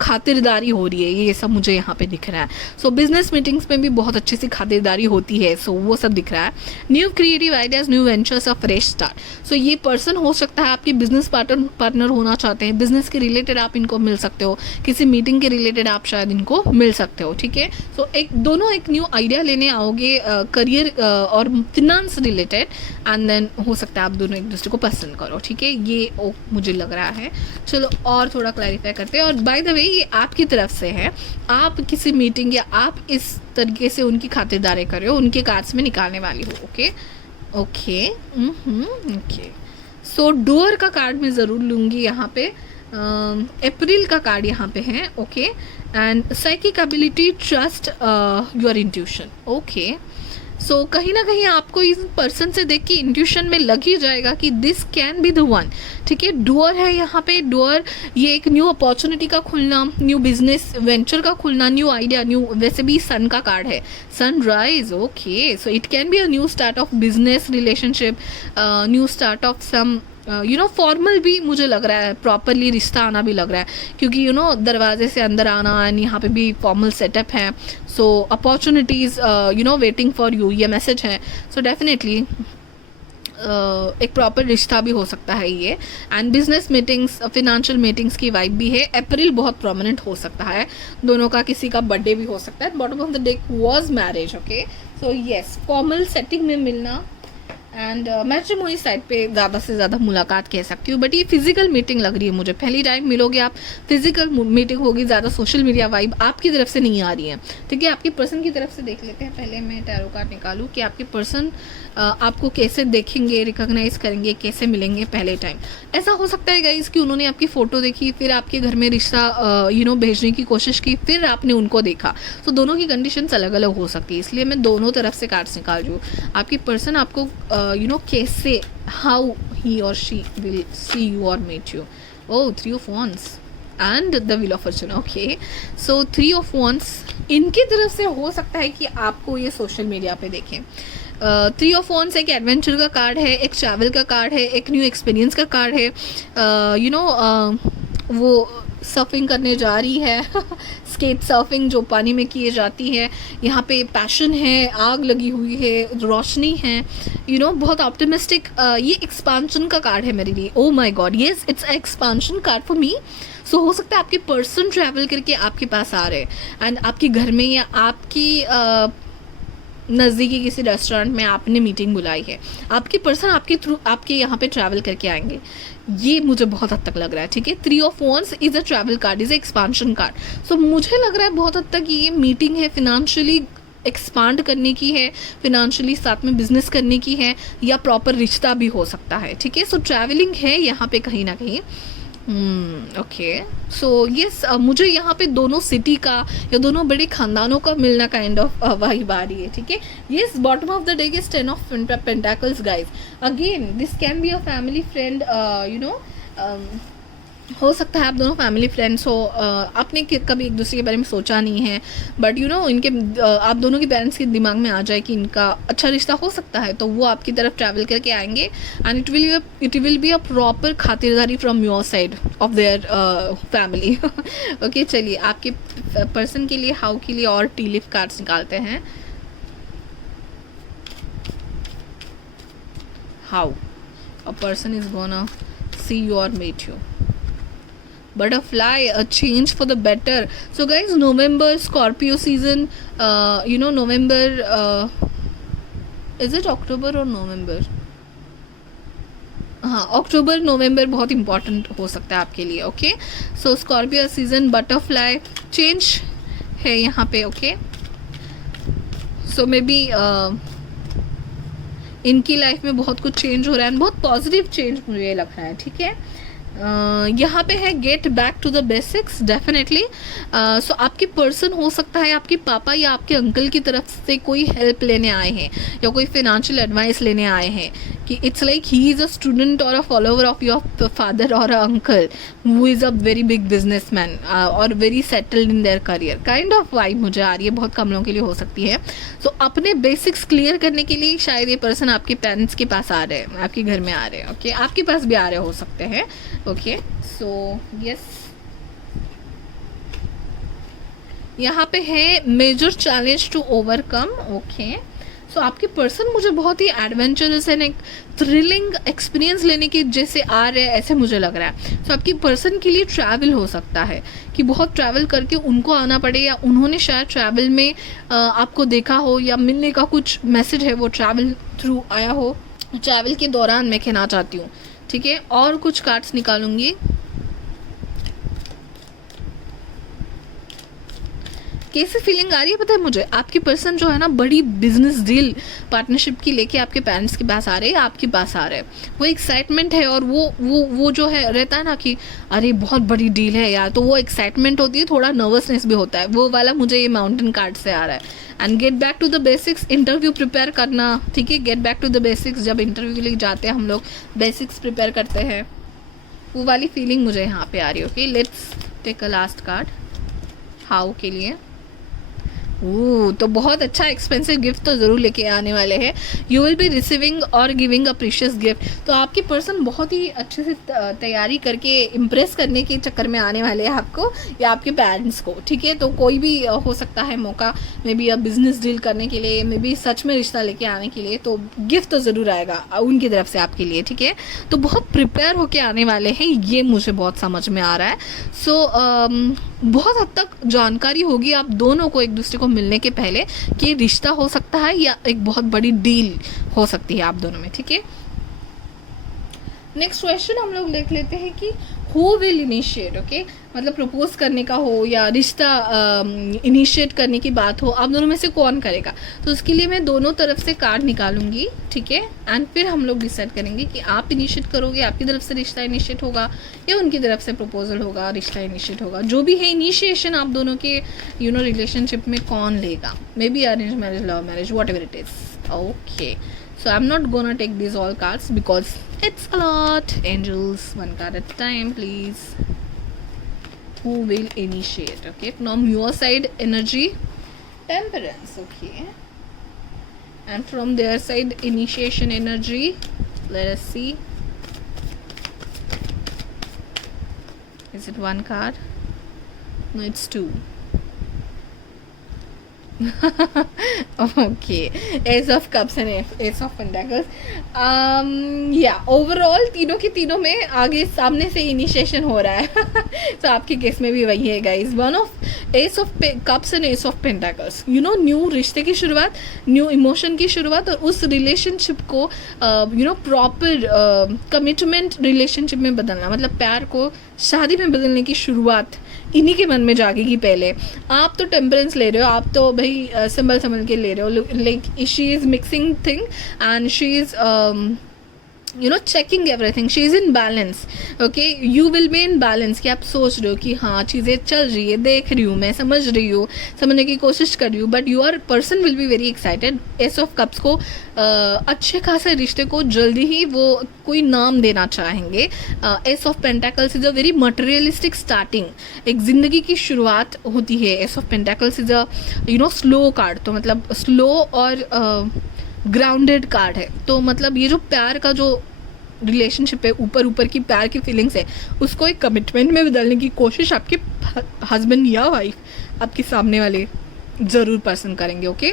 खातिरदारी हो रही है. ये सब मुझे यहाँ पे दिख रहा है. सो बिजनेस मीटिंग्स में भी बहुत अच्छी सी खातिरदारी होती है. सो वो सब दिख रहा है. New creative ideas, new ventures, a fresh start. So ये पर्सन हो सकता है आपके बिजनेस पार्टनर होना चाहते हैं. बिजनेस के रिलेटेड आप इनको मिल सकते हो, किसी मीटिंग के रिलेटेड आप शायद इनको मिल सकते हो. ठीक है. सो दोनों एक न्यू आइडिया लेने आओगे करियर और फिनांस रिलेटेड, एंड देन हो सकता है आप दोनों एक दूसरे को पसंद करो. ठीक है. ये मुझे लग रहा है. चलो और थोड़ा क्लैरिफाई करते हैं. और बाय द वे ये आपकी तरफ से है. आप किसी मीटिंग या आप इस तरीके से उनकी खातिरदारी कर रहे हो, उनके कार्ड्स में निकालने वाली हो. Okay okay okay. So door का कार्ड मैं ज़रूर लूँगी यहाँ पे. अप्रैल का कार्ड यहाँ पे है. Okay. And psychic ability, trust your intuition. Okay. So कहीं ना कहीं आपको इस पर्सन से देख के इंट्यूशन में लग ही जाएगा कि this can be the one. ठीक है. डोर है यहाँ पे. डोर ये एक न्यू अपॉर्चुनिटी का खुलना, न्यू बिजनेस वेंचर का खुलना, न्यू आइडिया, न्यू, वैसे भी सन का कार्ड है, sunrise. Okay. So it can be a new start of business relationship, new start of some formal भी मुझे लग रहा है, प्रॉपरली रिश्ता आना भी लग रहा है, क्योंकि दरवाजे से अंदर आना, एंड यहाँ पे भी फॉर्मल सेटअप है. सो अपॉर्चुनिटीज़ वेटिंग फॉर यू, ये मैसेज है. सो डेफिनेटली एक प्रॉपर रिश्ता भी हो सकता है ये. And business meetings, financial meetings की वाइब भी है. अप्रैल बहुत प्रोमिनेंट हो सकता है. दोनों का किसी का बर्थडे भी हो सकता है. Bottom of the day was marriage. Okay. So yes, formal setting में मिलना एंड मैट्रिमोनी साइड पे ज़्यादा से ज़्यादा मुलाकात कह सकती हूँ. बट ये फिजिकल मीटिंग लग रही है मुझे. पहली टाइम मिलोगे आप, फिजिकल मीटिंग होगी. ज़्यादा सोशल मीडिया वाइब आपकी तरफ से नहीं आ रही है. ठीक है. आपके पर्सन की तरफ से देख लेते हैं. पहले मैं टैरो कार्ड निकालूँ कि आपके पर्सन आपको कैसे देखेंगे, रिकॉग्नाइज करेंगे, कैसे मिलेंगे पहले टाइम. ऐसा हो सकता है गाइस कि उन्होंने आपकी फ़ोटो देखी, फिर आपके घर में रिश्ता भेजने की कोशिश की, फिर आपने उनको देखा. तो दोनों की कंडीशंस अलग अलग हो सकती है. इसलिए मैं दोनों तरफ से कार्ड्स निकाल रही हूँ. आपकी पर्सन आपको कैसे, हाउ ही और शी विल सी यू और meet you. Oh, 3 of Wands and the wheel of fortune. Okay. So 3 of Wands इनकी तरफ से हो सकता है कि आपको ये सोशल मीडिया पे देखें. 3 of Wands एक एडवेंचर का कार्ड है, एक ट्रैवल का कार्ड है, एक न्यू एक्सपीरियंस का कार्ड है. वो सर्फिंग करने जा रही है स्केट सर्फिंग जो पानी में किए जाती है. यहाँ पे पैशन है, आग लगी हुई है, रोशनी है, बहुत ऑप्टिमिस्टिक. ये एक्सपांशन का कार्ड है मेरे लिए. Oh my God, yes, it's expansion card for me. So हो सकता है आपके पर्सन ट्रैवल करके आपके पास आ रहे हैं एंड आपके घर में या आपकी नज़दीकी किसी रेस्टोरेंट में आपने मीटिंग बुलाई है. आपके पर्सन आपके थ्रू आपके यहाँ पे ट्रैवल करके आएंगे. ये मुझे बहुत हद तक लग रहा है. ठीक है. 3 of Wands is a travel card, is a expansion card. So मुझे लग रहा है बहुत हद तक ये मीटिंग है, फिनेंशियली एक्सपांड करने की है, फिनेंशियली साथ में बिजनेस करने की है, या प्रॉपर रिश्ता भी हो सकता है. ठीक है. सो ट्रैवलिंग है यहाँ पे कहीं ना कहीं. ओके. सो यस, मुझे यहाँ पे दोनों सिटी का या दोनों बड़े खानदानों का मिलना काइंड ऑफ वाइब आ रही है. ठीक है. Yes, bottom of the day is 10 of Pentacles guys. Again this can be a family friend. हो सकता है आप दोनों फैमिली फ्रेंड्स हो. आपने कभी एक दूसरे के बारे में सोचा नहीं है, बट इनके आप दोनों के पेरेंट्स के दिमाग में आ जाए कि इनका अच्छा रिश्ता हो सकता है, तो वो आपकी तरफ ट्रैवल करके आएंगे and it will be a proper खातिरदारी from your side of their family. Okay. चलिए आपके पर्सन के लिए, हाउ के लिए और टी लीफ कार्ड्स निकालते हैं. How a person is gonna see you और meet you. Butterfly, a change for the better. So guys, November Scorpio season, November, is it October or November? हाँ, अक्टूबर नवंबर बहुत इंपॉर्टेंट हो सकता है आपके लिए. ओके. सो स्कॉर्पियो सीजन, बटरफ्लाई, चेंज है यहाँ पे. ओके. सो मे बी इनकी लाइफ में बहुत कुछ चेंज हो रहा है, बहुत पॉजिटिव चेंज मुझे ये लग रहा है, ठीक है। यहाँ पे है get back to the basics, definitely. So आपकी पर्सन हो सकता है आपके पापा या आपके अंकल की तरफ से कोई हेल्प लेने आए हैं या कोई फाइनेंशियल एडवाइस लेने आए हैं, कि it's like he is a student और a follower of your father और a uncle who is a very big businessman और very settled in their career, kind of vibe मुझे आ रही है, बहुत कम लोगों के लिए हो सकती है। सो अपने बेसिक्स क्लियर करने के लिए शायद ये पर्सन आपके पेरेंट्स के पास आ रहे हैं, आपके घर में आ रहे हैं, ओके, आपके पास भी आ रहे हो सकते हैं, ओके। सो यस, यहाँ पे है major challenge to overcome, okay. So आपके पर्सन मुझे बहुत ही एडवेंचरस एंड एक थ्रिलिंग एक्सपीरियंस लेने के जैसे आ रहे हैं, ऐसे मुझे लग रहा है। सो आपकी पर्सन के लिए ट्रैवल हो सकता है, कि बहुत ट्रैवल करके उनको आना पड़े, या उन्होंने शायद ट्रैवल में आपको देखा हो, या मिलने का कुछ मैसेज है वो ट्रैवल थ्रू आया हो, ट्रैवल के दौरान मैं कहना चाहती हूँ, ठीक है। और कुछ कार्ड्स निकालूंगी। कैसी फीलिंग आ रही है पता है मुझे, आपकी पर्सन जो है ना बड़ी बिजनेस डील पार्टनरशिप की लेके आपके पेरेंट्स के पास आ रहे हैं, आपके पास आ रहे हैं, वो एक्साइटमेंट है, और वो जो है रहता है ना कि अरे बहुत बड़ी डील है यार, तो वो एक्साइटमेंट होती है, थोड़ा नर्वसनेस भी होता है, वो वाला मुझे ये माउंटेन कार्ड से आ रहा है। And get back to the basics, interview prepare करना, ठीक है, get back to the basics, जब इंटरव्यू के लिए जाते हैं हम लोग बेसिक्स प्रिपेयर करते हैं, वो वाली फीलिंग मुझे यहाँ पे आ रही है, okay. Let's take a last card how के लिए। तो बहुत अच्छा एक्सपेंसिव गिफ्ट तो ज़रूर लेके आने वाले हैं। यू विल बी रिसीविंग और गिविंग अ प्रीशियस गिफ्ट। तो आपकी पर्सन बहुत ही अच्छे से तैयारी करके इम्प्रेस करने के चक्कर में आने वाले हैं आपको या आपके पेरेंट्स को, ठीक है। तो कोई भी हो सकता है मौका, मे बी बिजनेस डील करने के लिए, मे बी सच में रिश्ता लेके आने के लिए, तो गिफ्ट तो ज़रूर आएगा उनकी तरफ से आपके लिए, ठीक है। तो बहुत प्रिपेयर होके आने वाले हैं, ये मुझे बहुत समझ में आ रहा है। सो बहुत हद तक जानकारी होगी आप दोनों को एक दूसरे को मिलने के पहले कि रिश्ता हो सकता है या एक बहुत बड़ी डील हो सकती है आप दोनों में, ठीक है। नेक्स्ट क्वेश्चन हम लोग देख लेते हैं कि हु विल इनिशिएट, ओके, मतलब प्रपोज करने का हो या रिश्ता इनिशिएट करने की बात हो, आप दोनों में से कौन करेगा। तो उसके लिए मैं दोनों तरफ से कार्ड निकालूंगी, ठीक है, एंड फिर हम लोग डिसाइड करेंगे कि आप इनिशिएट करोगे, आपकी तरफ से रिश्ता इनिशिएट होगा, या उनकी तरफ से प्रपोजल होगा, रिश्ता इनिशिएट होगा। जो भी है इनिशिएशन आप दोनों के रिलेशनशिप में कौन लेगा, may be arrange marriage, love marriage, what ever it is, okay. So I'm not gonna take these all cards because it's a lot. Angels, one card at a time, please. Who will initiate? Okay, from your side, energy, temperance. Okay, and from their side, initiation energy. Let us see. Is it one card? No, it's two. Okay, Ace of Cups and Ace of Pentacles. Overall तीनों के तीनों में आगे सामने से इनिशिएशन हो रहा है। तो आपके केस में भी वही है guys, one of S of cups and S of pentacles, new रिश्ते की शुरुआत, न्यू इमोशन की शुरुआत, और उस रिलेशनशिप को प्रॉपर कमिटमेंट रिलेशनशिप में बदलना, मतलब प्यार को शादी में बदलने की शुरुआत इन्हीं के मन में जागेगी। पहले आप तो टेम्परेंस ले रहे हो, आप तो भाई संभल के ले रहे हो, like she is mixing thing and she is checking everything, she is in balance, okay, you will be in balance, कि आप सोच रहे हो कि हाँ चीज़ें चल रही है, देख रही हूँ मैं, समझ रही हूँ, समझने की कोशिश कर रही हूँ, but your person will be very excited. S of cups को अच्छे खासे रिश्ते को जल्दी ही वो कोई नाम देना चाहेंगे। S of pentacles is a very materialistic starting, एक ज़िंदगी की शुरुआत होती है। S of pentacles is a slow card, तो मतलब स्लो और ग्राउंडेड कार्ड है। तो मतलब ये जो प्यार का जो रिलेशनशिप है, ऊपर की प्यार की फीलिंग्स है, उसको एक कमिटमेंट में बदलने की कोशिश आपके हस्बैंड या वाइफ, आपके सामने वाले ज़रूर पर्सन करेंगे, ओके।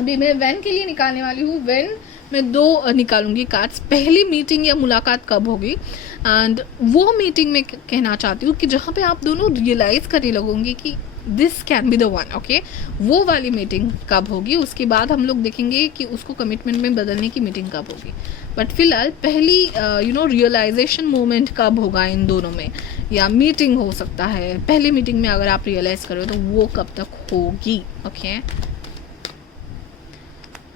अभी मैं वैन के लिए निकालने वाली हूँ। वैन मैं दो निकालूंगी कार्ड्स। पहली मीटिंग या मुलाकात कब होगी, एंड वो मीटिंग में कहना चाहती हूँ कि जहाँ पे आप दोनों रियलाइज़ करने लगोगे कि this can be the one, okay, वो वाली मीटिंग कब होगी। उसके बाद हम लोग देखेंगे कि उसको कमिटमेंट में बदलने की मीटिंग कब होगी। बट फिलहाल पहली रियलाइजेशन मोमेंट कब होगा इन दोनों में, या मीटिंग हो सकता है, पहली मीटिंग में अगर आप रियलाइज़ करो तो वो कब तक होगी, ओके।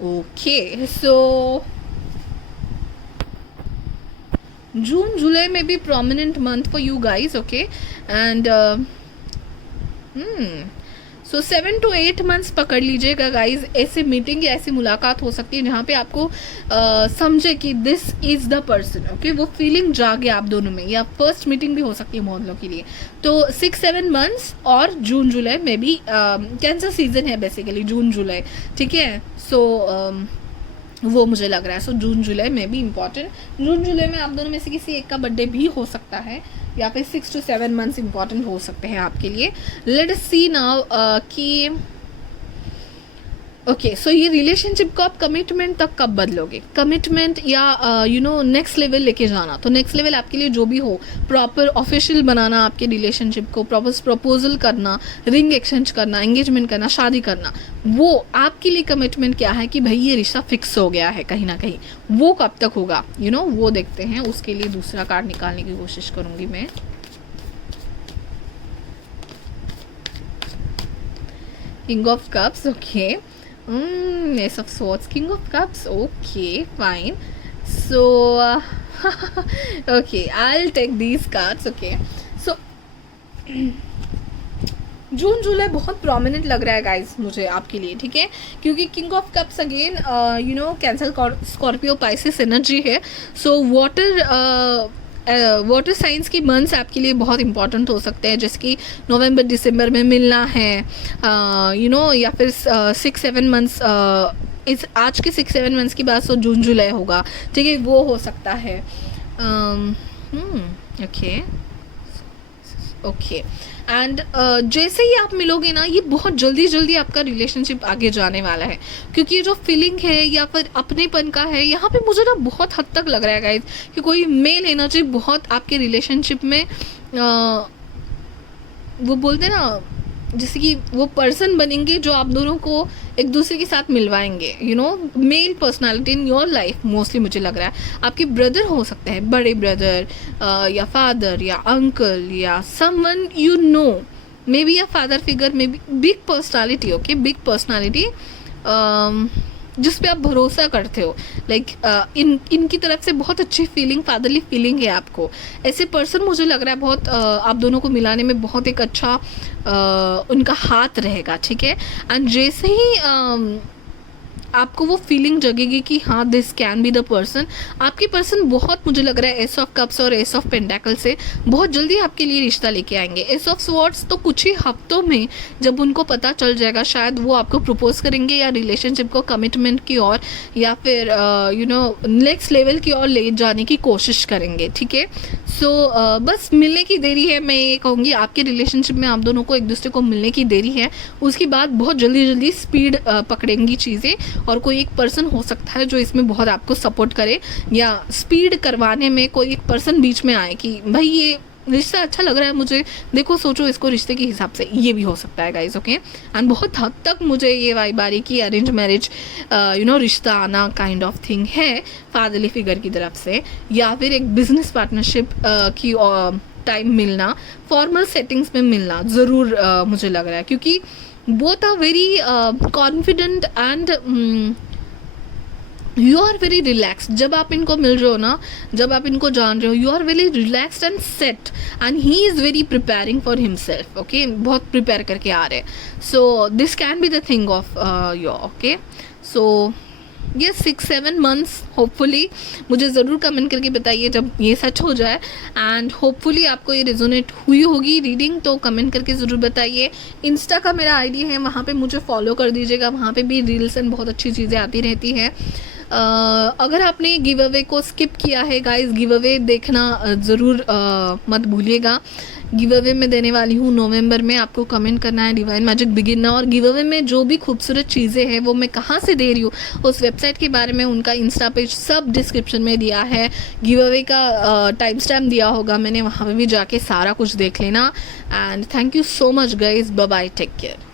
ओके, सो जून जुलाई में भी prominent month for you guys, okay, and so 7 to 8 months पकड़ लीजिएगा गाइज. ऐसे मीटिंग या ऐसी मुलाकात हो सकती है जहाँ पे आपको समझे कि this is the person, okay. वो फीलिंग जागे आप दोनों में, या फर्स्ट मीटिंग भी हो सकती है बहुत लोगों के लिए. तो 6-7 मंथ्स और जून जुलाई में भी कैंसर सीजन है बेसिकली, जून जुलाई, ठीक है. सो वो मुझे लग रहा है. सो जून जुलाई में भी इम्पॉर्टेंट. जून जुलाई में आप दोनों में से किसी एक का बर्थडे भी हो सकता है, या फिर 6 to 7 मंथ्स इंपॉर्टेंट हो सकते हैं आपके लिए. लेट अस सी नाउ कि ओके, सो ये रिलेशनशिप को आप कमिटमेंट तक कब बदलोगे. कमिटमेंट या नेक्स्ट लेवल लेके जाना. तो नेक्स्ट लेवल आपके लिए जो भी हो, प्रॉपर ऑफिशियल बनाना आपके रिलेशनशिप को, प्रॉपर प्रपोजल करना, रिंग एक्सचेंज करना, एंगेजमेंट करना, शादी करना, वो आपके लिए कमिटमेंट क्या है कि भाई ये रिश्ता फिक्स हो गया है कहीं ना कहीं. वो कब तक होगा, वो देखते हैं. उसके लिए दूसरा कार्ड निकालने की कोशिश करूँगी मैं. King of cups, okay. Ace of Swords, King of Cups, okay, fine. So okay, I'll take these cards, okay. So जून जुलाई बहुत प्रोमिनेंट लग रहा है गाइज मुझे आपके लिए, ठीक है, क्योंकि king of cups again cancer, Scorpio, Pisces energy है. सो वाटर साइंस की मंथ्स आपके लिए बहुत इंपॉर्टेंट हो सकते हैं, जैसे कि नवंबर दिसंबर में मिलना है, या फिर 6-7 मंथ्स, इस आज के 6-7 मंथ्स की बात तो जून जुलाई होगा, ठीक है, वो हो सकता है. Okay okay. एंड जैसे ही आप मिलोगे ना, ये बहुत जल्दी आपका रिलेशनशिप आगे जाने वाला है, क्योंकि ये जो फीलिंग है या फिर अपनेपन का है, यहाँ पे मुझे ना बहुत हद तक लग रहा है गाइज कि कोई मेल एनर्जी बहुत आपके रिलेशनशिप में वो बोलते हैं ना, जैसे कि वो पर्सन बनेंगे जो आप दोनों को एक दूसरे के साथ मिलवाएंगे. Male personality in your life mostly मुझे लग रहा है. आपके ब्रदर हो सकते हैं, बड़े ब्रदर या फादर या अंकल या समवन मे बी, या father figure, may be big personality, okay, big personality जिस पे आप भरोसा करते हो. लाइक इनकी तरफ से बहुत अच्छी फीलिंग, फादरली फीलिंग है आपको. ऐसे पर्सन मुझे लग रहा है बहुत आप दोनों को मिलाने में बहुत एक अच्छा उनका हाथ रहेगा, ठीक है. एंड जैसे ही आपको वो फीलिंग जगेगी कि हाँ this can be the person, आपकी पर्सन बहुत मुझे लग रहा है एस ऑफ कप्स और एस ऑफ पेंटाकल से बहुत जल्दी आपके लिए रिश्ता लेके आएंगे. एस ऑफ स्वॉर्ड्स तो कुछ ही हफ्तों में जब उनको पता चल जाएगा, शायद वो आपको प्रपोज करेंगे या रिलेशनशिप को कमिटमेंट की ओर या फिर नेक्स्ट लेवल की ओर ले जाने की कोशिश करेंगे, ठीक है. सो बस मिलने की देरी है. मैं ये कहूँगी आपके रिलेशनशिप में आप दोनों को एक दूसरे को मिलने की देरी है. उसके बाद बहुत जल्दी स्पीड पकड़ेंगी चीज़ें, और कोई एक पर्सन हो सकता है जो इसमें बहुत आपको सपोर्ट करे, या स्पीड करवाने में कोई एक पर्सन बीच में आए कि भाई ये रिश्ता अच्छा लग रहा है मुझे, देखो सोचो इसको रिश्ते के हिसाब से. ये भी हो सकता है गाइज, ओके. एंड बहुत हद तक मुझे ये वाइब आ रही कि अरेंज मैरिज रिश्ता आना काइंड ऑफ थिंग है फादरली फिगर की तरफ से, या फिर एक बिजनेस पार्टनरशिप की टाइम मिलना, फॉर्मल सेटिंग्स में मिलना ज़रूर मुझे लग रहा है, क्योंकि both are very confident and you are very relaxed. जब आप इनको मिल रहे हो ना, जब आप इनको जान रहे हो, you are very relaxed and set, and he is very preparing for himself, okay. बहुत प्रिपेयर करके आ रहे हैं. So this can be the thing of your, okay. So ये 6-7 मंथ्स होपफुली मुझे ज़रूर कमेंट करके बताइए जब ये सच हो जाए. एंड होपफुली आपको ये रिजोनेट हुई होगी रीडिंग, तो कमेंट करके ज़रूर बताइए. इंस्टा का मेरा आईडी है, वहाँ पे मुझे फॉलो कर दीजिएगा. वहाँ पे भी रील्स एंड बहुत अच्छी चीज़ें आती रहती हैं. अगर आपने गिव अवे को स्किप किया है गाइस, गिव अवे देखना ज़रूर मत भूलिएगा. गिव अवे में देने वाली हूँ नवंबर में. आपको कमेंट करना है डिवाइन मैजिक बिगिन नाउ, और गिव अवे में जो भी खूबसूरत चीज़ें हैं वो मैं कहाँ से दे रही हूँ, उस वेबसाइट के बारे में, उनका इंस्टा पेज सब डिस्क्रिप्शन में दिया है. गिव अवे का टाइम स्टैम्प दिया होगा मैंने, वहाँ पे भी जाके सारा कुछ देख लेना. And thank you so much guys. Bye bye, take care.